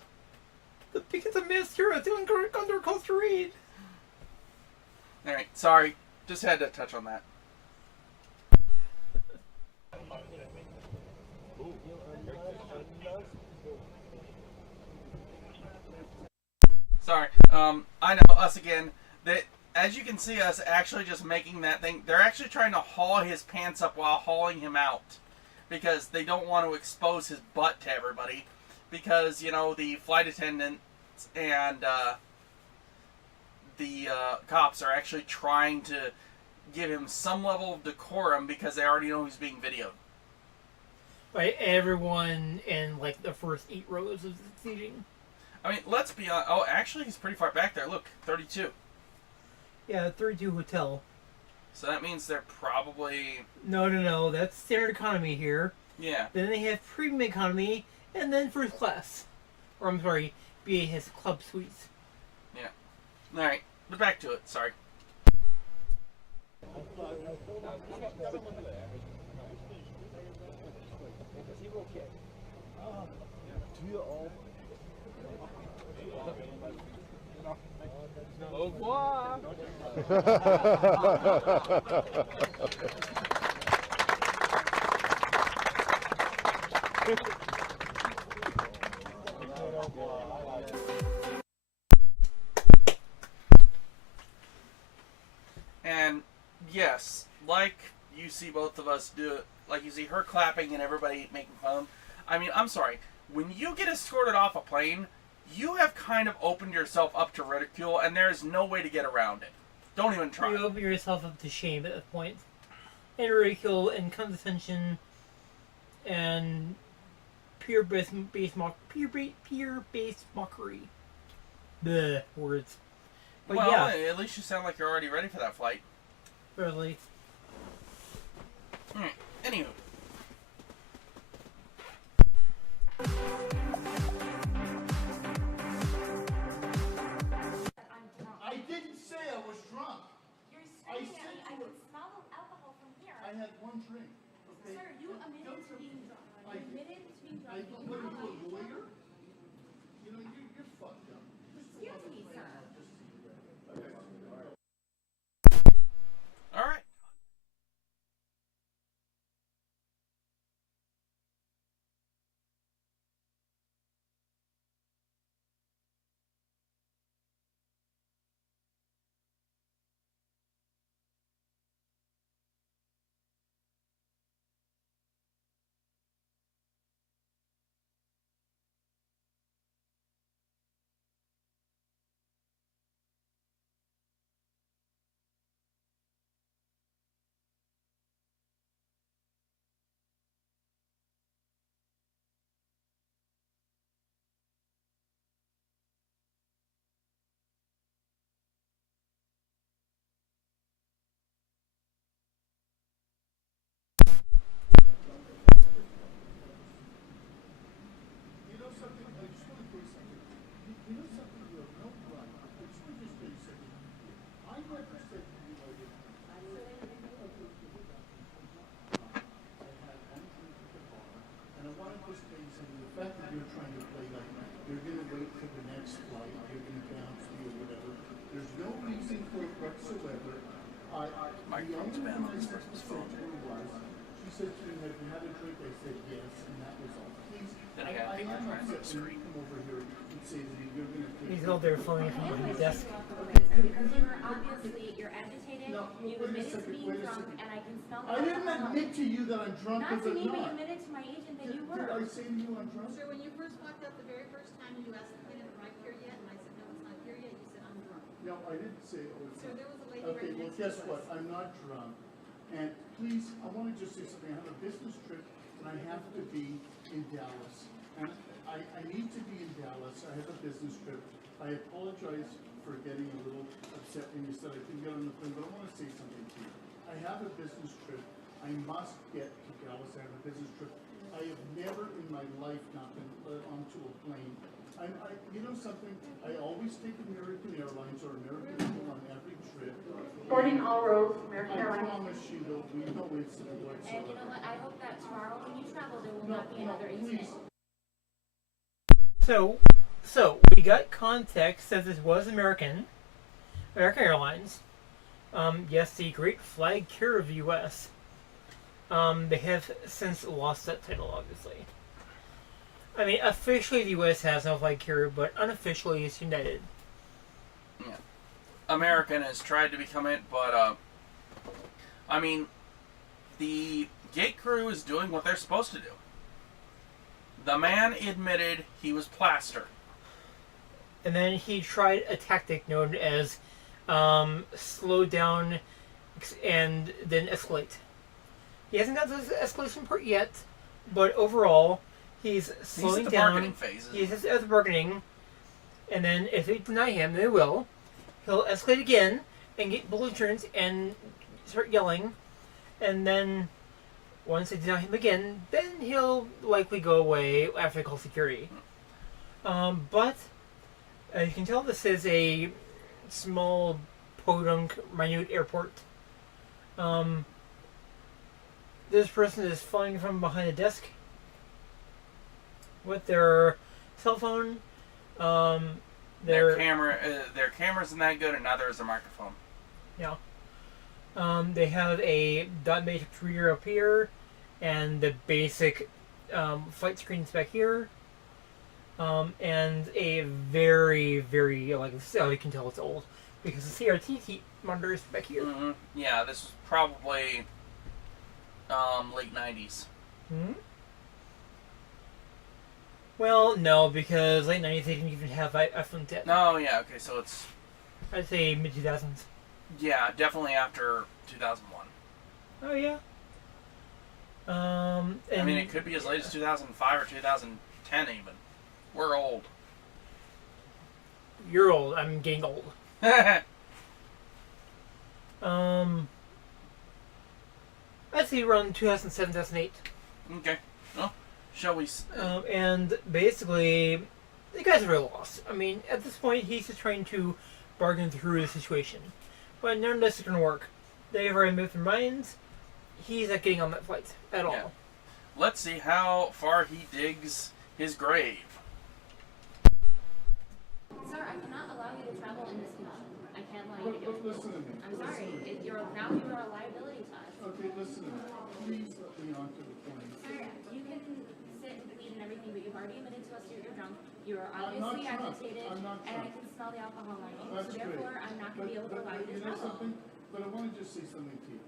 The beacons of Minas Tirith, the Gondor calls to read. Alright, sorry. Just had to touch on that. Sorry. I know, us again. That, as you can see us actually just making that thing, they're actually trying to haul his pants up while hauling him out. Because they don't want to expose his butt to everybody. Because, you know, the flight attendants and the cops are actually trying to give him some level of decorum because they already know he's being videoed. By everyone in, like, the first 8 rows of the seating. I mean, let's be honest. Oh, actually, he's pretty far back there. Look, 32. Yeah, 32 hotel. So that means they're probably... No. That's standard economy here. Yeah. Then they have premium economy, and then first class. Or, I'm sorry, BA has club suites. Yeah. Alright, but back to it. Sorry. Au revoir. And yes, like you see both of us do it, like you see her clapping and everybody making fun of them. I mean, I'm sorry. When you get escorted off a plane, you have kind of opened yourself up to ridicule, and there's no way to get around it. Don't even try. You open yourself up to shame at that point. And ridicule and condescension and peer-based mockery. The words. But well, yeah. at least you sound like you're already ready for that flight. Really. Anywho. I didn't say I was drunk. You're I screaming said at me. I you were. can smell the alcohol from here. I had one drink. Okay? Sir, you admitted to being drunk. I You did. admitted to being drunk. I You what are know you, a how lawyer? You know, you're fucked up. Excuse me, sir. All right. microphone's been on this person's phone. She said to me, have you had a drink? I said yes, and that was all. Please, Then again, people are trying to screen. come over here and say that you're going to He's held there phoning from behind the desk. Because you're obviously, you're agitated, No, you wait a admitted to second, being wait a drunk, second. and I can smell I didn't admit to you that I'm drunk Not because to I'm me, but you not. admitted to my agent that you Did were. I say to you I'm drunk? Sir, when you first walked out the very first time, you asked if it had arrived here yet, and I said, no, it's not here yet. You said, I'm drunk. No, I didn't say it was. Sir, there was a lady Okay, right well, next guess to what? us. I'm not drunk. And please, I want to just say something. I have a business trip and I have to be in Dallas. And I need to be in Dallas. I have a business trip. I apologize for getting a little upset when you said I couldn't get on the plane, but I want to say something to you. I have a business trip. I must get to Dallas. I have a business trip. I have never in my life not been onto a plane. You know something? I always take American Airlines or American Eagle on every trip. Boarding all rows, American I Airlines. promise you there'll be no incident whatsoever. And you know what, I hope that tomorrow when you travel, there will not be another incident. So we got context that this was American Airlines. Yes, the great flag carrier of the U.S. They have since lost that title, obviously. I mean, officially the U.S. has no flag carrier, but unofficially it's United. Yeah. American has tried to become it, but, I mean, the gate crew is doing what they're supposed to do. The man admitted he was plaster. And then he tried a tactic known as slow down and then escalate. He hasn't got to the escalation part yet, but overall, he's slowing the down. bargaining phase, isn't He's at the bargaining, and then if they deny him, they will. He'll escalate again and get belligerent and start yelling, and then once they deny him again, then he'll likely go away after they call security. But as you can tell, this is a small, podunk, minute airport. This person is flying from behind a desk with their cell phone. Their camera's not that good, and neither is their microphone. Yeah. They have a dot matrix reader up here, and the basic flight screens back here. And a very, very, like, you can tell it's old, because the CRT monitor is back here. Mm-hmm. Yeah, this was probably late 90s. Hmm? Well, no, because late 90s they didn't even have iPhone 10. No, yeah, okay, so it's... I'd say mid-2000s. Yeah, definitely after 2001. Oh, yeah. I mean, it could be as late as 2005 or 2010 even. We're old. You're old. I'm getting old. I'd say around 2007, 2008. Okay. Well, shall we... And basically, the guy's very lost. I mean, at this point, he's just trying to bargain through the situation. But none of this is going to work. They've already moved their minds. He's not getting on that flight at all. Let's see how far he digs his grave. Sir, I cannot allow you to travel in this condition. I can't allow you to do it. Listen to me. I'm sorry. Now you are a liability to us. Okay, listen to me. Please let me on to the point. Sir, you can sit and plead and everything, but you've already admitted to us you're drunk. You are I'm not obviously drunk. agitated, I'm not and I drunk. can smell the alcohol on you. That's So therefore, great. I'm not going to be able to allow you to know travel. something? But I want to just say something to you.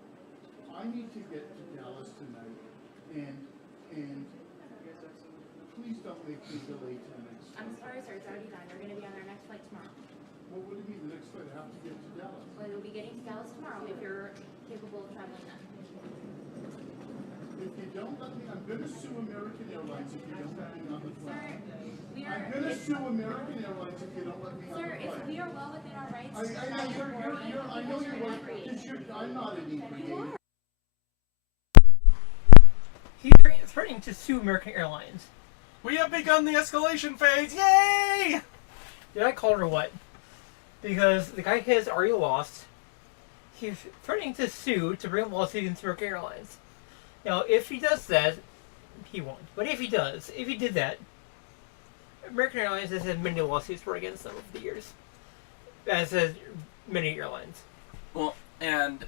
I need to get to Dallas tonight, and please don't make me delay to the next I'm flight. sorry, sir. It's already done. We're going to be on our next flight tomorrow. Well, what do you mean the next flight? I have to get to Dallas. Well, you'll be getting to Dallas tomorrow if you're capable of traveling then. If you don't let me, I'm going to sue American Airlines if you don't let me on the flight. I'm going to sue American Airlines if you don't let me on the Sir, flight. we are well within our rights to I know you're right, because I'm not an inebriated. He's threatening to sue American Airlines. We have begun the escalation phase! Yay! Did I call her what? Because the guy has already lost. He's threatening to sue to bring a lawsuit against American Airlines. Now, if he does that, he won't. But if he did that, American Airlines has had many lawsuits brought against them over the years. As has many airlines. Well, and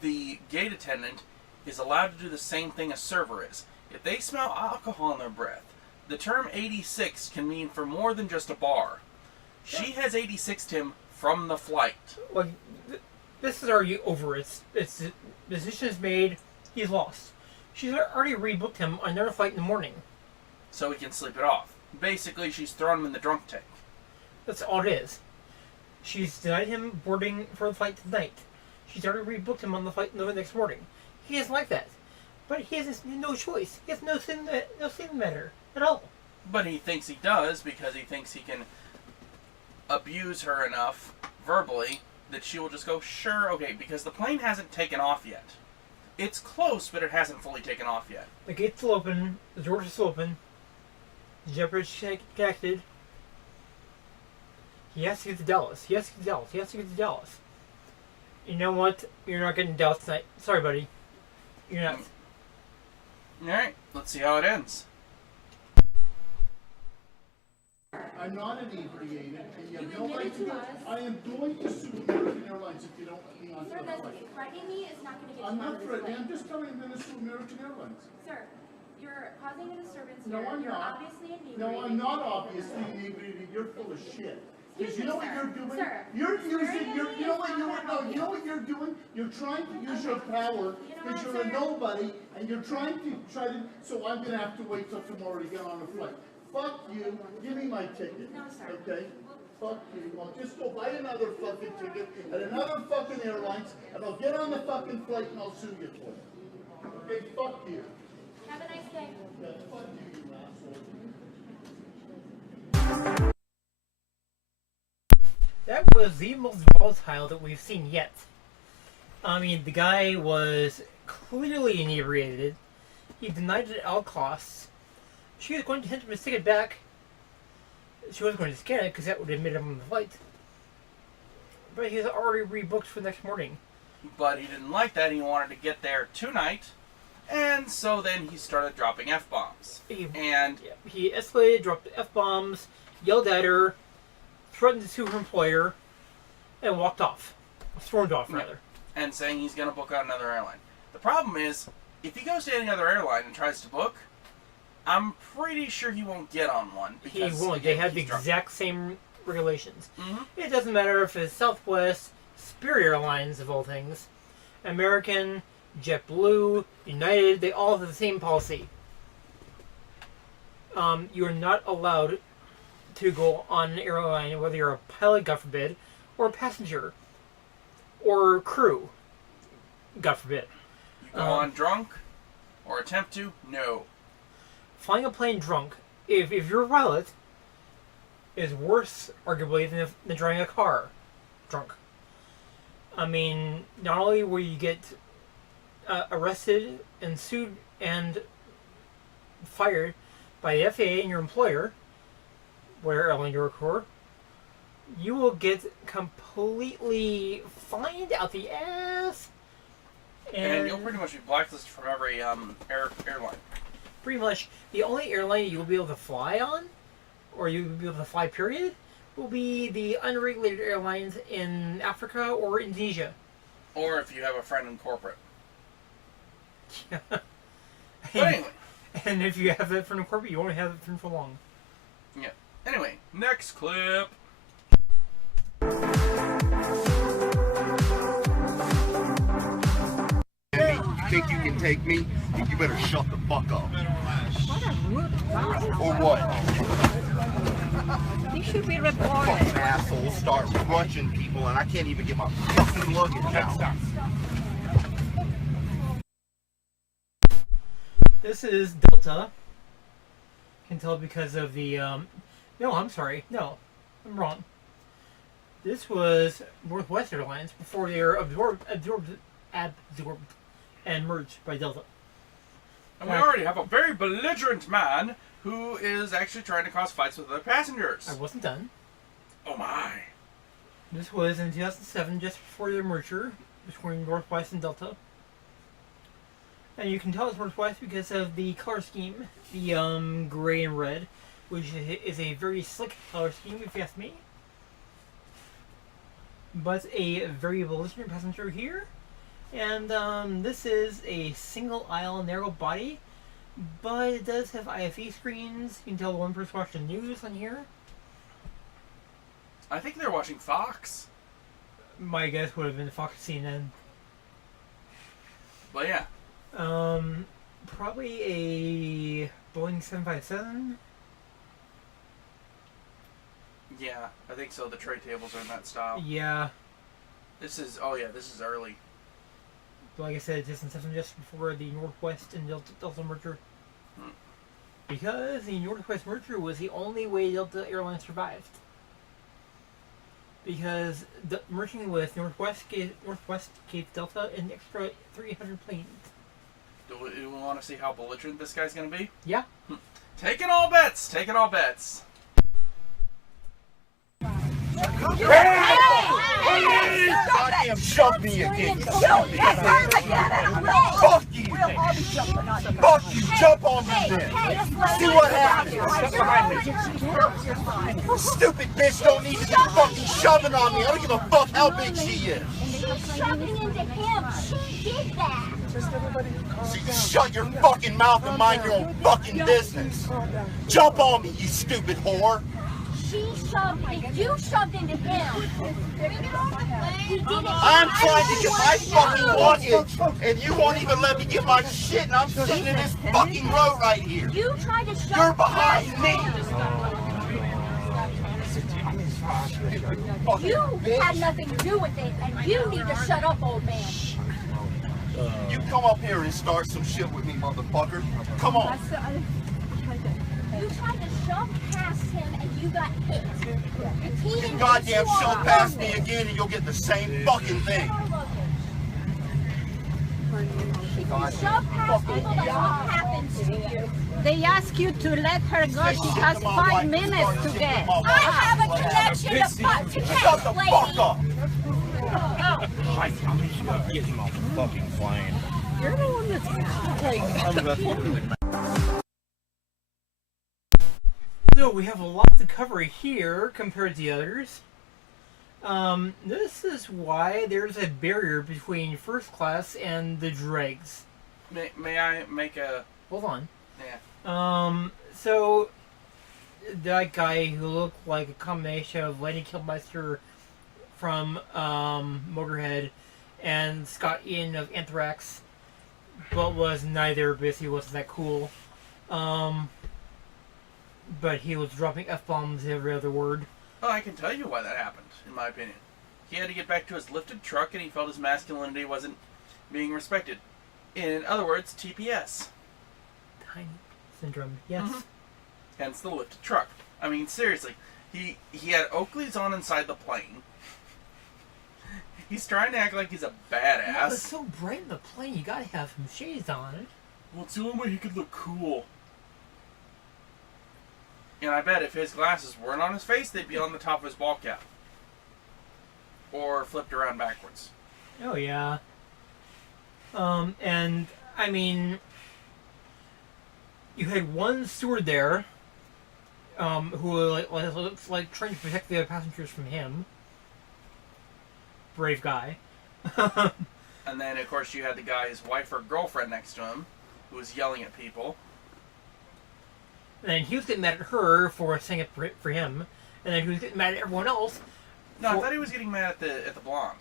the gate attendant is allowed to do the same thing a server is. If they smell alcohol in their breath, the term 86 can mean for more than just a bar. She has 86'd him from the flight. Well, this is already over. It's the decision is made. He's lost. She's already rebooked him on another flight in the morning. So he can sleep it off. Basically, she's thrown him in the drunk tank. That's all it is. She's denied him boarding for the flight tonight. She's already rebooked him on the flight the next morning. He isn't like that. But he has no choice. He has no sin matter at all. But he thinks he does because he thinks he can abuse her enough verbally that she will just go, sure, okay, because the plane hasn't taken off yet. It's close, but it hasn't fully taken off yet. The gate's still open. The doors are still open. The jetpack's connected. He has to get to Dallas. He has to get to Dallas. He has to get to Dallas. You know what? You're not getting Dallas tonight. Sorry, buddy. You're not. Alright, let's see how it ends. I'm not inebriated, and you have no right to go. I am going to sue American Airlines if you don't let me on Sir, the that's flight. threatening me is not going to get I'm you on not this threatening. flight. I'm just telling you I'm going to sue American Airlines. Sir, you're causing a disturbance No, here. I'm You're not. obviously inebriated. No, I'm not obviously inebriated. You're full of shit. Because you know what you're doing? Sir, You're swearing using at your, me you know is what not you gonna no, help you know what you're doing? You're trying to use your Okay. power You know because what, you're a sir? nobody and you're trying to so I'm gonna have to wait till tomorrow to get on a flight. Fuck you, give me my ticket. No, sir. Okay? Fuck you. Well, just go buy another fucking ticket at another fucking airlines and I'll get on the fucking flight and I'll sue you for it. Okay, fuck you. Have a nice day. Yeah, fuck you, you asshole. That was the most volatile that we've seen yet. I mean, the guy was clearly inebriated. He denied it at all costs. She was going to hand him his ticket back. She wasn't going to scan it because that would admit him on the flight. But he was already rebooked for the next morning. But he didn't like that. He wanted to get there tonight. And so then he started dropping F-bombs. He escalated, dropped F-bombs, yelled at her, threatened to sue her employer, and walked off. Stormed off, rather. And saying he's going to book on another airline. The problem is, if he goes to any other airline and tries to book, I'm pretty sure he won't get on one. He Because, won't. again, They have the he's drunk. exact same regulations. Mhm. It doesn't matter if it's Southwest, Spirit Airlines, of all things, American, JetBlue, United, they all have the same policy. You are not allowed to go on an airline, whether you're a pilot, God forbid, or a passenger, or crew, God forbid. You go on drunk, or attempt to, no. Flying a plane drunk, if you're a pilot, is worse, arguably, than driving a car drunk. I mean, not only will you get arrested and sued and fired by the FAA and your employer, where airline you work for, you will get completely fined out the ass. And you'll pretty much be blacklisted from every airline. Pretty much, the only airline you'll be able to fly on, or you'll be able to fly, period, will be the unregulated airlines in Africa or Indonesia. Or if you have a friend in corporate. But anyway. And if you have that friend in corporate, you won't have that friend for long. Yeah. Anyway, next clip. Think you can take me? You better shut the fuck up. Or what? You should be reported. Fucking assholes start rushing people and I can't even get my fucking luggage out. This is Delta. Can tell because of the, no, I'm sorry. No, I'm wrong. This was Northwest Airlines before they were absorbed and merged by Delta. And we already have a very belligerent man who is actually trying to cause fights with other passengers. I wasn't done. Oh my. This was in 2007, just before the merger between Northwest and Delta. And you can tell it's Northwest because of the color scheme, the gray and red, which is a very slick color scheme, if you ask me. But a very belligerent passenger here And this is a single aisle narrow body, but it does have IFE screens. You can tell one person watched the news on here. I think they're watching Fox. My guess would have been Fox CNN. But yeah. Probably a Boeing 757. Yeah, I think so. The tray tables are in that style. Yeah. This is this is early. But like I said, just before the Northwest and Delta merger. Because the Northwest merger was the only way Delta Airlines survived. Because merging with Northwest gave Delta an extra 300 planes. Do we want to see how belligerent this guy's going to be? Yeah. Taking all bets. Taking all bets. Goddamn shove me again. Fuck you. Fuck you. Jump on me then. See what happens. Stupid bitch don't need to be fucking shoving on me. I don't give a fuck how big she is. Shoving into him. She did that. So you shut your fucking mouth and mind your own fucking business. Jump on me, you stupid whore. You shoved into him. I'm trying to get my fucking luggage, and you won't even let me get my shit, and I'm sitting in this fucking row right here. You tried to shove. You're behind me. You had nothing to do with it, and you need to shut up, old man. You come up here and start some shit with me, motherfucker. Come on. You tried to shove past him and you got hit. You can goddamn shove past me again and you'll get the same fucking thing. If you shove past people, that's what happens to you. They ask you to let her go. She has 5 minutes to get. I have a connection to Shut the fuck up. I promise you I'll get him off the fucking plane. You're the one that's like... So we have a lot to cover here compared to the others. This is why there's a barrier between first class and the dregs. May I make a... Hold on. Yeah. So that guy who looked like a combination of Lenny Kilmister from Motorhead and Scott Ian of Anthrax, but was neither because he wasn't that cool. But he was dropping F-bombs every other word. Oh, I can tell you why that happened, in my opinion. He had to get back to his lifted truck and he felt his masculinity wasn't being respected. In other words, TPS. Tiny syndrome, yes. Mm-hmm. Hence the lifted truck. I mean, seriously. He had Oakleys on inside the plane. He's trying to act like he's a badass. No, it's so bright in the plane, you gotta have some shades on. Well, it's the only way he could look cool. And I bet if his glasses weren't on his face, they'd be on the top of his ball cap. Or flipped around backwards. Oh, yeah. And, I mean, you had one steward there, who looks like trying to protect the other passengers from him. Brave guy. And then, of course, you had the guy's wife or girlfriend next to him, who was yelling at people. And he was getting mad at her for saying it for him, and then he was getting mad at everyone else. No, I thought he was getting mad at the blonde.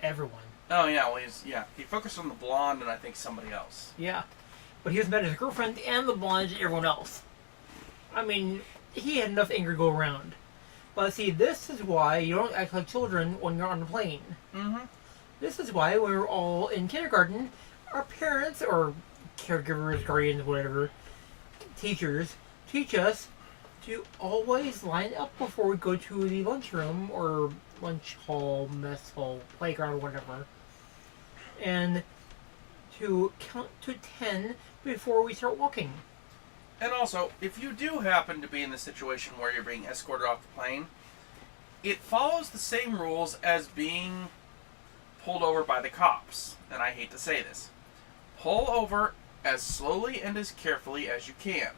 Everyone. Oh yeah, well he focused on the blonde and I think somebody else. Yeah, but he was mad at his girlfriend and the blonde and everyone else. I mean, he had enough anger to go around. But see, this is why you don't act like children when you're on a plane. Mm-hmm. This is why when we're all in kindergarten, our parents or caregivers, guardians, whatever, teachers teach us to always line up before we go to the lunchroom or lunch hall, mess hall, playground, whatever, and to count to 10 before we start walking. And also, if you do happen to be in the situation where you're being escorted off the plane, it follows the same rules as being pulled over by the cops. And I hate to say this. Pull over as slowly and as carefully as you can.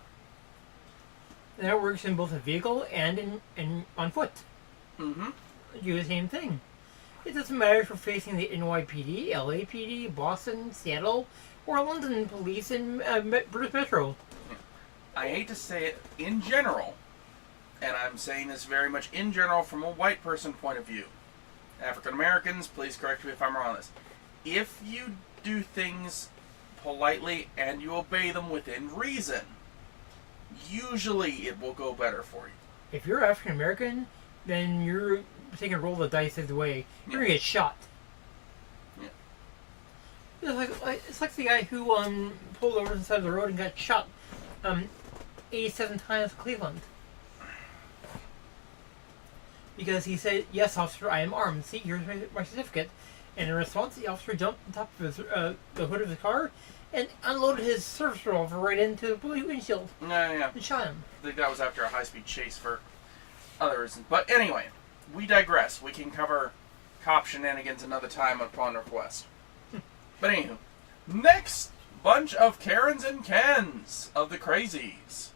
That works in both a vehicle and on foot. Mm-hmm. Do the same thing. It doesn't matter if you're facing the NYPD, LAPD, Boston, Seattle, or London police in British Metro. I hate to say it in general, and I'm saying this very much in general from a white person point of view. African Americans, please correct me if I'm wrong on this. If you do things politely and you obey them within reason, usually it will go better for you. If you're African American, then you're taking a roll of the dice either way. You're gonna get shot. Yeah. It's like the guy who pulled over on the side of the road and got shot 87 times in Cleveland. Because he said, "Yes, officer, I am armed. See, here's my certificate." And in response, the officer jumped on top of his, the hood of the car and unloaded his service revolver right into the windshield. Yeah. And shot him. I think that was after a high-speed chase for other reasons. But anyway, we digress. We can cover cop shenanigans another time upon request. But anywho, next bunch of Karens and Kens of the Crazies.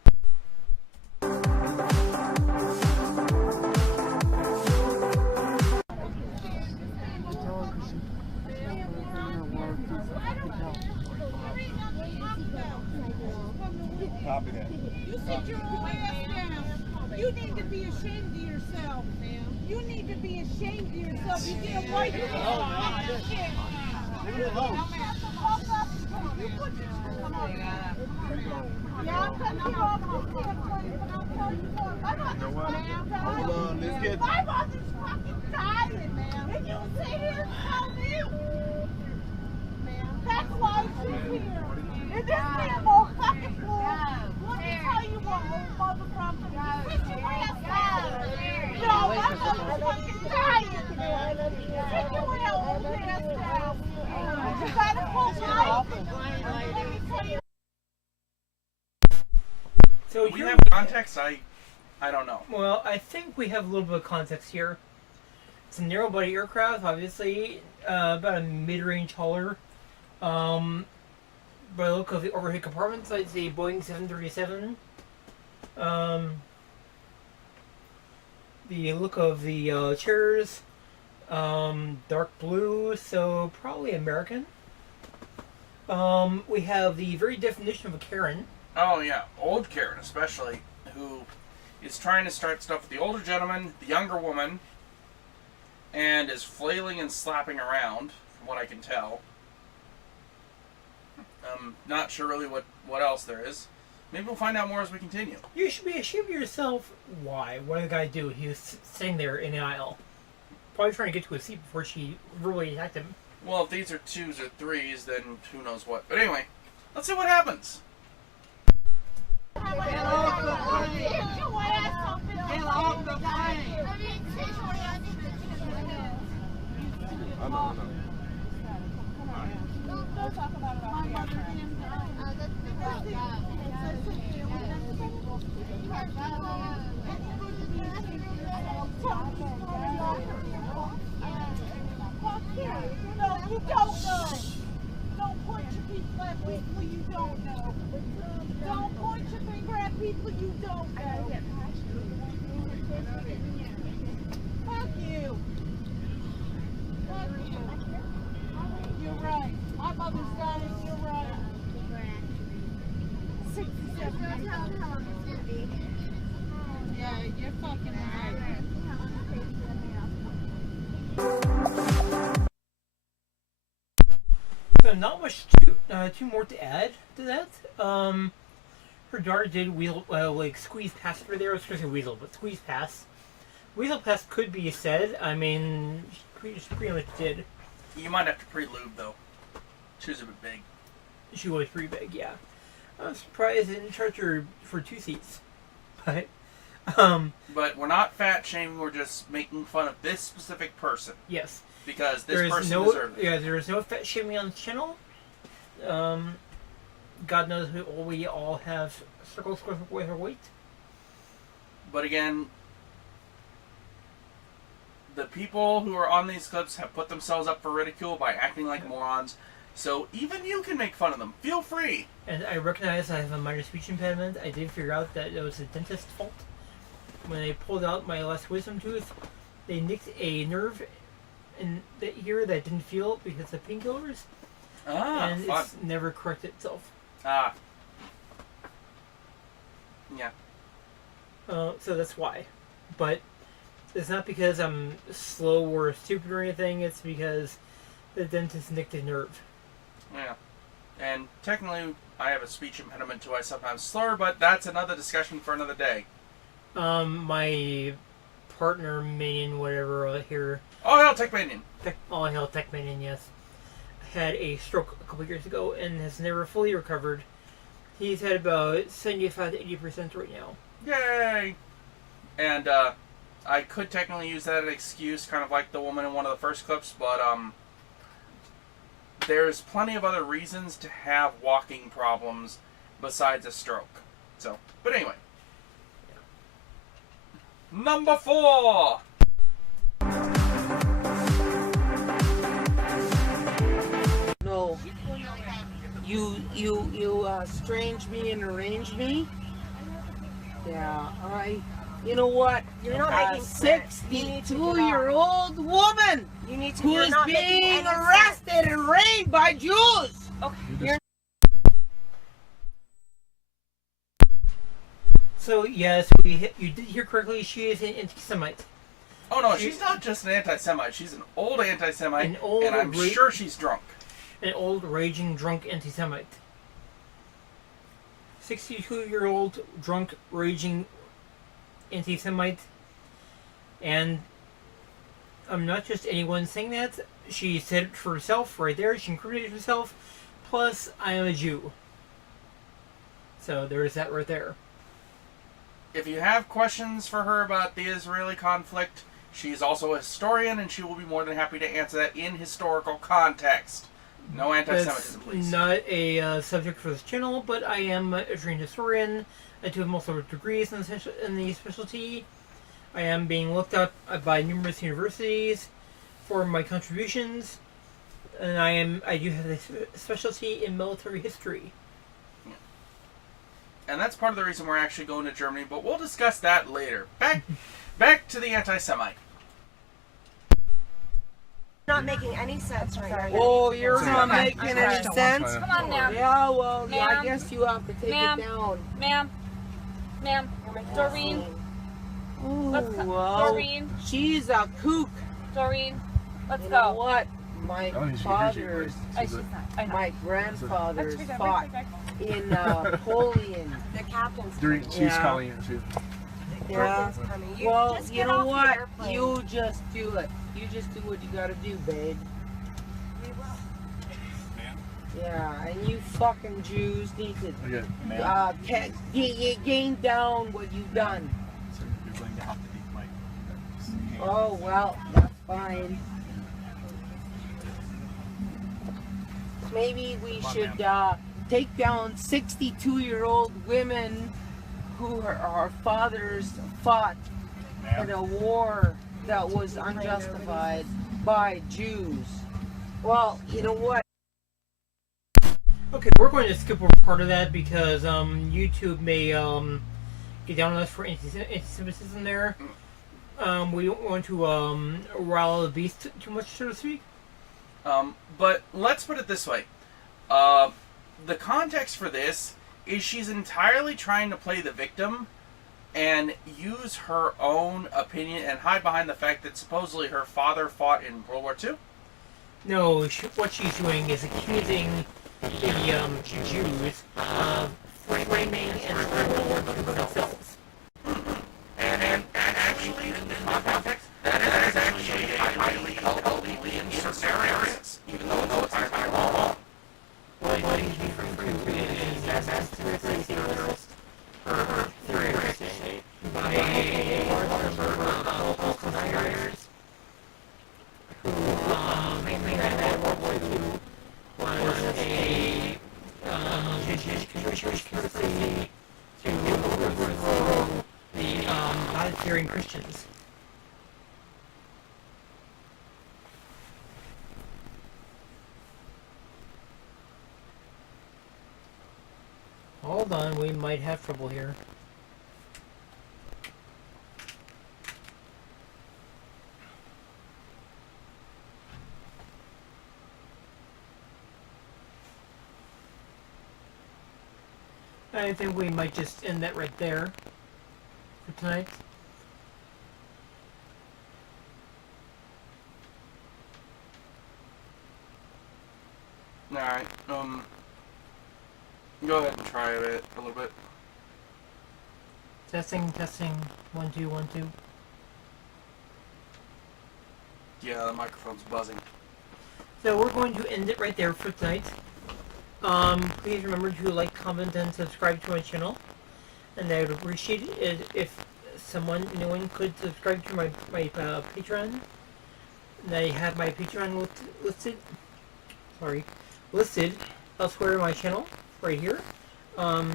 Copy that. You sit your old ass down. You need to be ashamed of yourself, man. You need to be ashamed of yourself. You damn right you Leave it alone. Yeah, I'll cut you off on standpoint, but I'll tell you what. My mother's Hold on, let's get... My mother's fucking dying, man. And you sit here and tell me, man, that's why she's here. And this damn old fucking fool. Let me tell you what, old motherfucker. Sit your ass down. No, my mother's fucking dying, man. Sit your old ass down. You gotta pull life. Let me tell you. So Do we have context? I don't know. Well, I think we have a little bit of context here. It's a narrow-body aircraft, obviously, about a mid-range hauler. By the look of the overhead compartments, I'd say Boeing 737. The look of the chairs, dark blue, so probably American. We have the very definition of a Karen. Oh yeah, old Karen especially, who is trying to start stuff with the older gentleman, the younger woman, and is flailing and slapping around, from what I can tell. I'm not sure really what else there is. Maybe we'll find out more as we continue. You should be ashamed of yourself. Why? What did the guy do? He was sitting there in the aisle. Probably trying to get to his seat before she verbally attacked him. Well, if these are 2s or 3s, then who knows what. But anyway, let's see what happens. Get off the plane! Get off the plane! I know. Don't talk about it. No, you don't know. Don't point your people at people you don't know. Don't point your finger at people you don't know. Fuck you. Fuck you. You're right. My mother's dying. You're right. 67. Yeah, you're fucking right. So not much too more to add to that. Her daughter did squeeze past her there. I was going to say weasel, but squeeze past. Weasel past could be said. I mean, she pretty much did. You might have to pre-lube though. She was a bit big. She was pretty big, yeah. I'm surprised they didn't charge her for 2 seats. But we're not fat shaming. We're just making fun of this specific person. Yes. Because this person deserves it. Yeah, there is no fat shaming on the channel. God knows we all have circles with our weight. But again, the people who are on these clips have put themselves up for ridicule by acting like morons. So even you can make fun of them. Feel free. And I recognize I have a minor speech impediment. I did figure out that it was the dentist's fault. When they pulled out my last wisdom tooth, they nicked a nerve in here that didn't feel it because of painkillers, and fun. it's never corrected itself. Ah. Yeah. So that's why. But it's not because I'm slow or stupid or anything. It's because the dentist nicked a nerve. Yeah. And technically, I have a speech impediment too. I sometimes slur, but that's another discussion for another day. My partner, Minion, whatever, here. Oh, hell, Tech Minion. All hail Tech Minion, yes. Had a stroke a couple years ago and has never fully recovered. He's at about 75 to 80% right now. Yay! And, I could technically use that as an excuse, kind of like the woman in one of the first clips, but, there's plenty of other reasons to have walking problems besides a stroke. So, but anyway. Number 4! No. You strange me and arrange me? Yeah, you know what? You're not making sense. You need to get off. 62-year-old woman You need to. who You're is not making being any sense. arrested and raped by Jews. Okay. You're So, yes, you did hear correctly, she is an anti-Semite. Oh no, she's not just an anti-Semite. She's an old anti-Semite, and I'm sure she's drunk. An old, raging, drunk anti-Semite. 62-year-old, drunk, raging anti-Semite. And I'm not just anyone saying that. She said it for herself right there. She incriminated herself. Plus, I am a Jew. So there's that right there. If you have questions for her about the Israeli conflict, she's also a historian, and she will be more than happy to answer that in historical context. No anti-Semitism, please. Not a subject for this channel, but I am a trained historian. I do have multiple degrees in the specialty. I am being looked up by numerous universities for my contributions, and I do have a specialty in military history. And that's part of the reason we're actually going to Germany, but we'll discuss that later. Back to the anti-Semite. Not making any sense right now. Oh, you're not making any sense? Come on now. Yeah, well, yeah, I Ma'am. guess you have to take it down. Ma'am, Doreen. Ooh, Let's go. well, Doreen. she's a kook. Doreen, let's You go. know what? My fathers, She's not. I know. my grandfathers Let's fought in Napoleon. The captain's During, coming. she's calling it too. Yeah. Captain's coming. You Well, just you get know off the what? airplane. You just do it. You just do what you gotta do, babe. We will. Yeah, and you fucking Jews need to Okay, gain down what you've done. So you're going to have to be like. Oh, well, that's fine. Maybe we should take down 62-year-old women who our fathers fought in a war that was unjustified by Jews. Well, you know what? Okay, we're going to skip over part of that because YouTube may get down on us for anti-Semitism there. We don't want to rile the beast too much, so to speak. But let's put it this way. The context for this is she's entirely trying to play the victim and use her own opinion and hide behind the fact that supposedly her father fought in World War II. No, what she's doing is accusing the Jews of framing and themselves. And actually, in my context, that is actually a highly illegal in certain areas, even though it's by law. What he's referring to is as terrorist or theorist by a large number of conspirators who mainly that World War II was a Jewish conspiracy to overthrow the God-fearing Christians. Hold on, we might have trouble here. I think we might just end that right there for tonight. Alright, go ahead and try it a little bit. Testing, 1, 2, 1, 2. Yeah, the microphone's buzzing. So we're going to end it right there for tonight. Please remember to like, comment, and subscribe to my channel. And I would appreciate it if anyone could subscribe to my Patreon. And I have my Patreon listed elsewhere in my channel, right here, and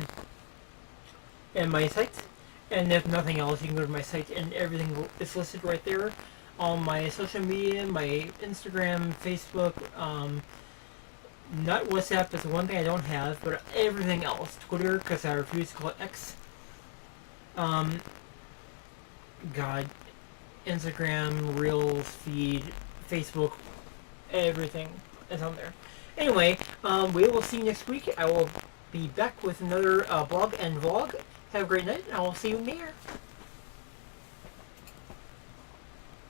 my site. And if nothing else, you can go to my site and everything is listed right there. All my social media, my Instagram, Facebook, not WhatsApp, that's the one thing I don't have, but everything else. Twitter, because I refuse to call it X. God, Instagram, Reels, feed, Facebook, everything is on there. Anyway, we will see you next week. I will be back with another blog and vlog. Have a great night, and I will see you in there.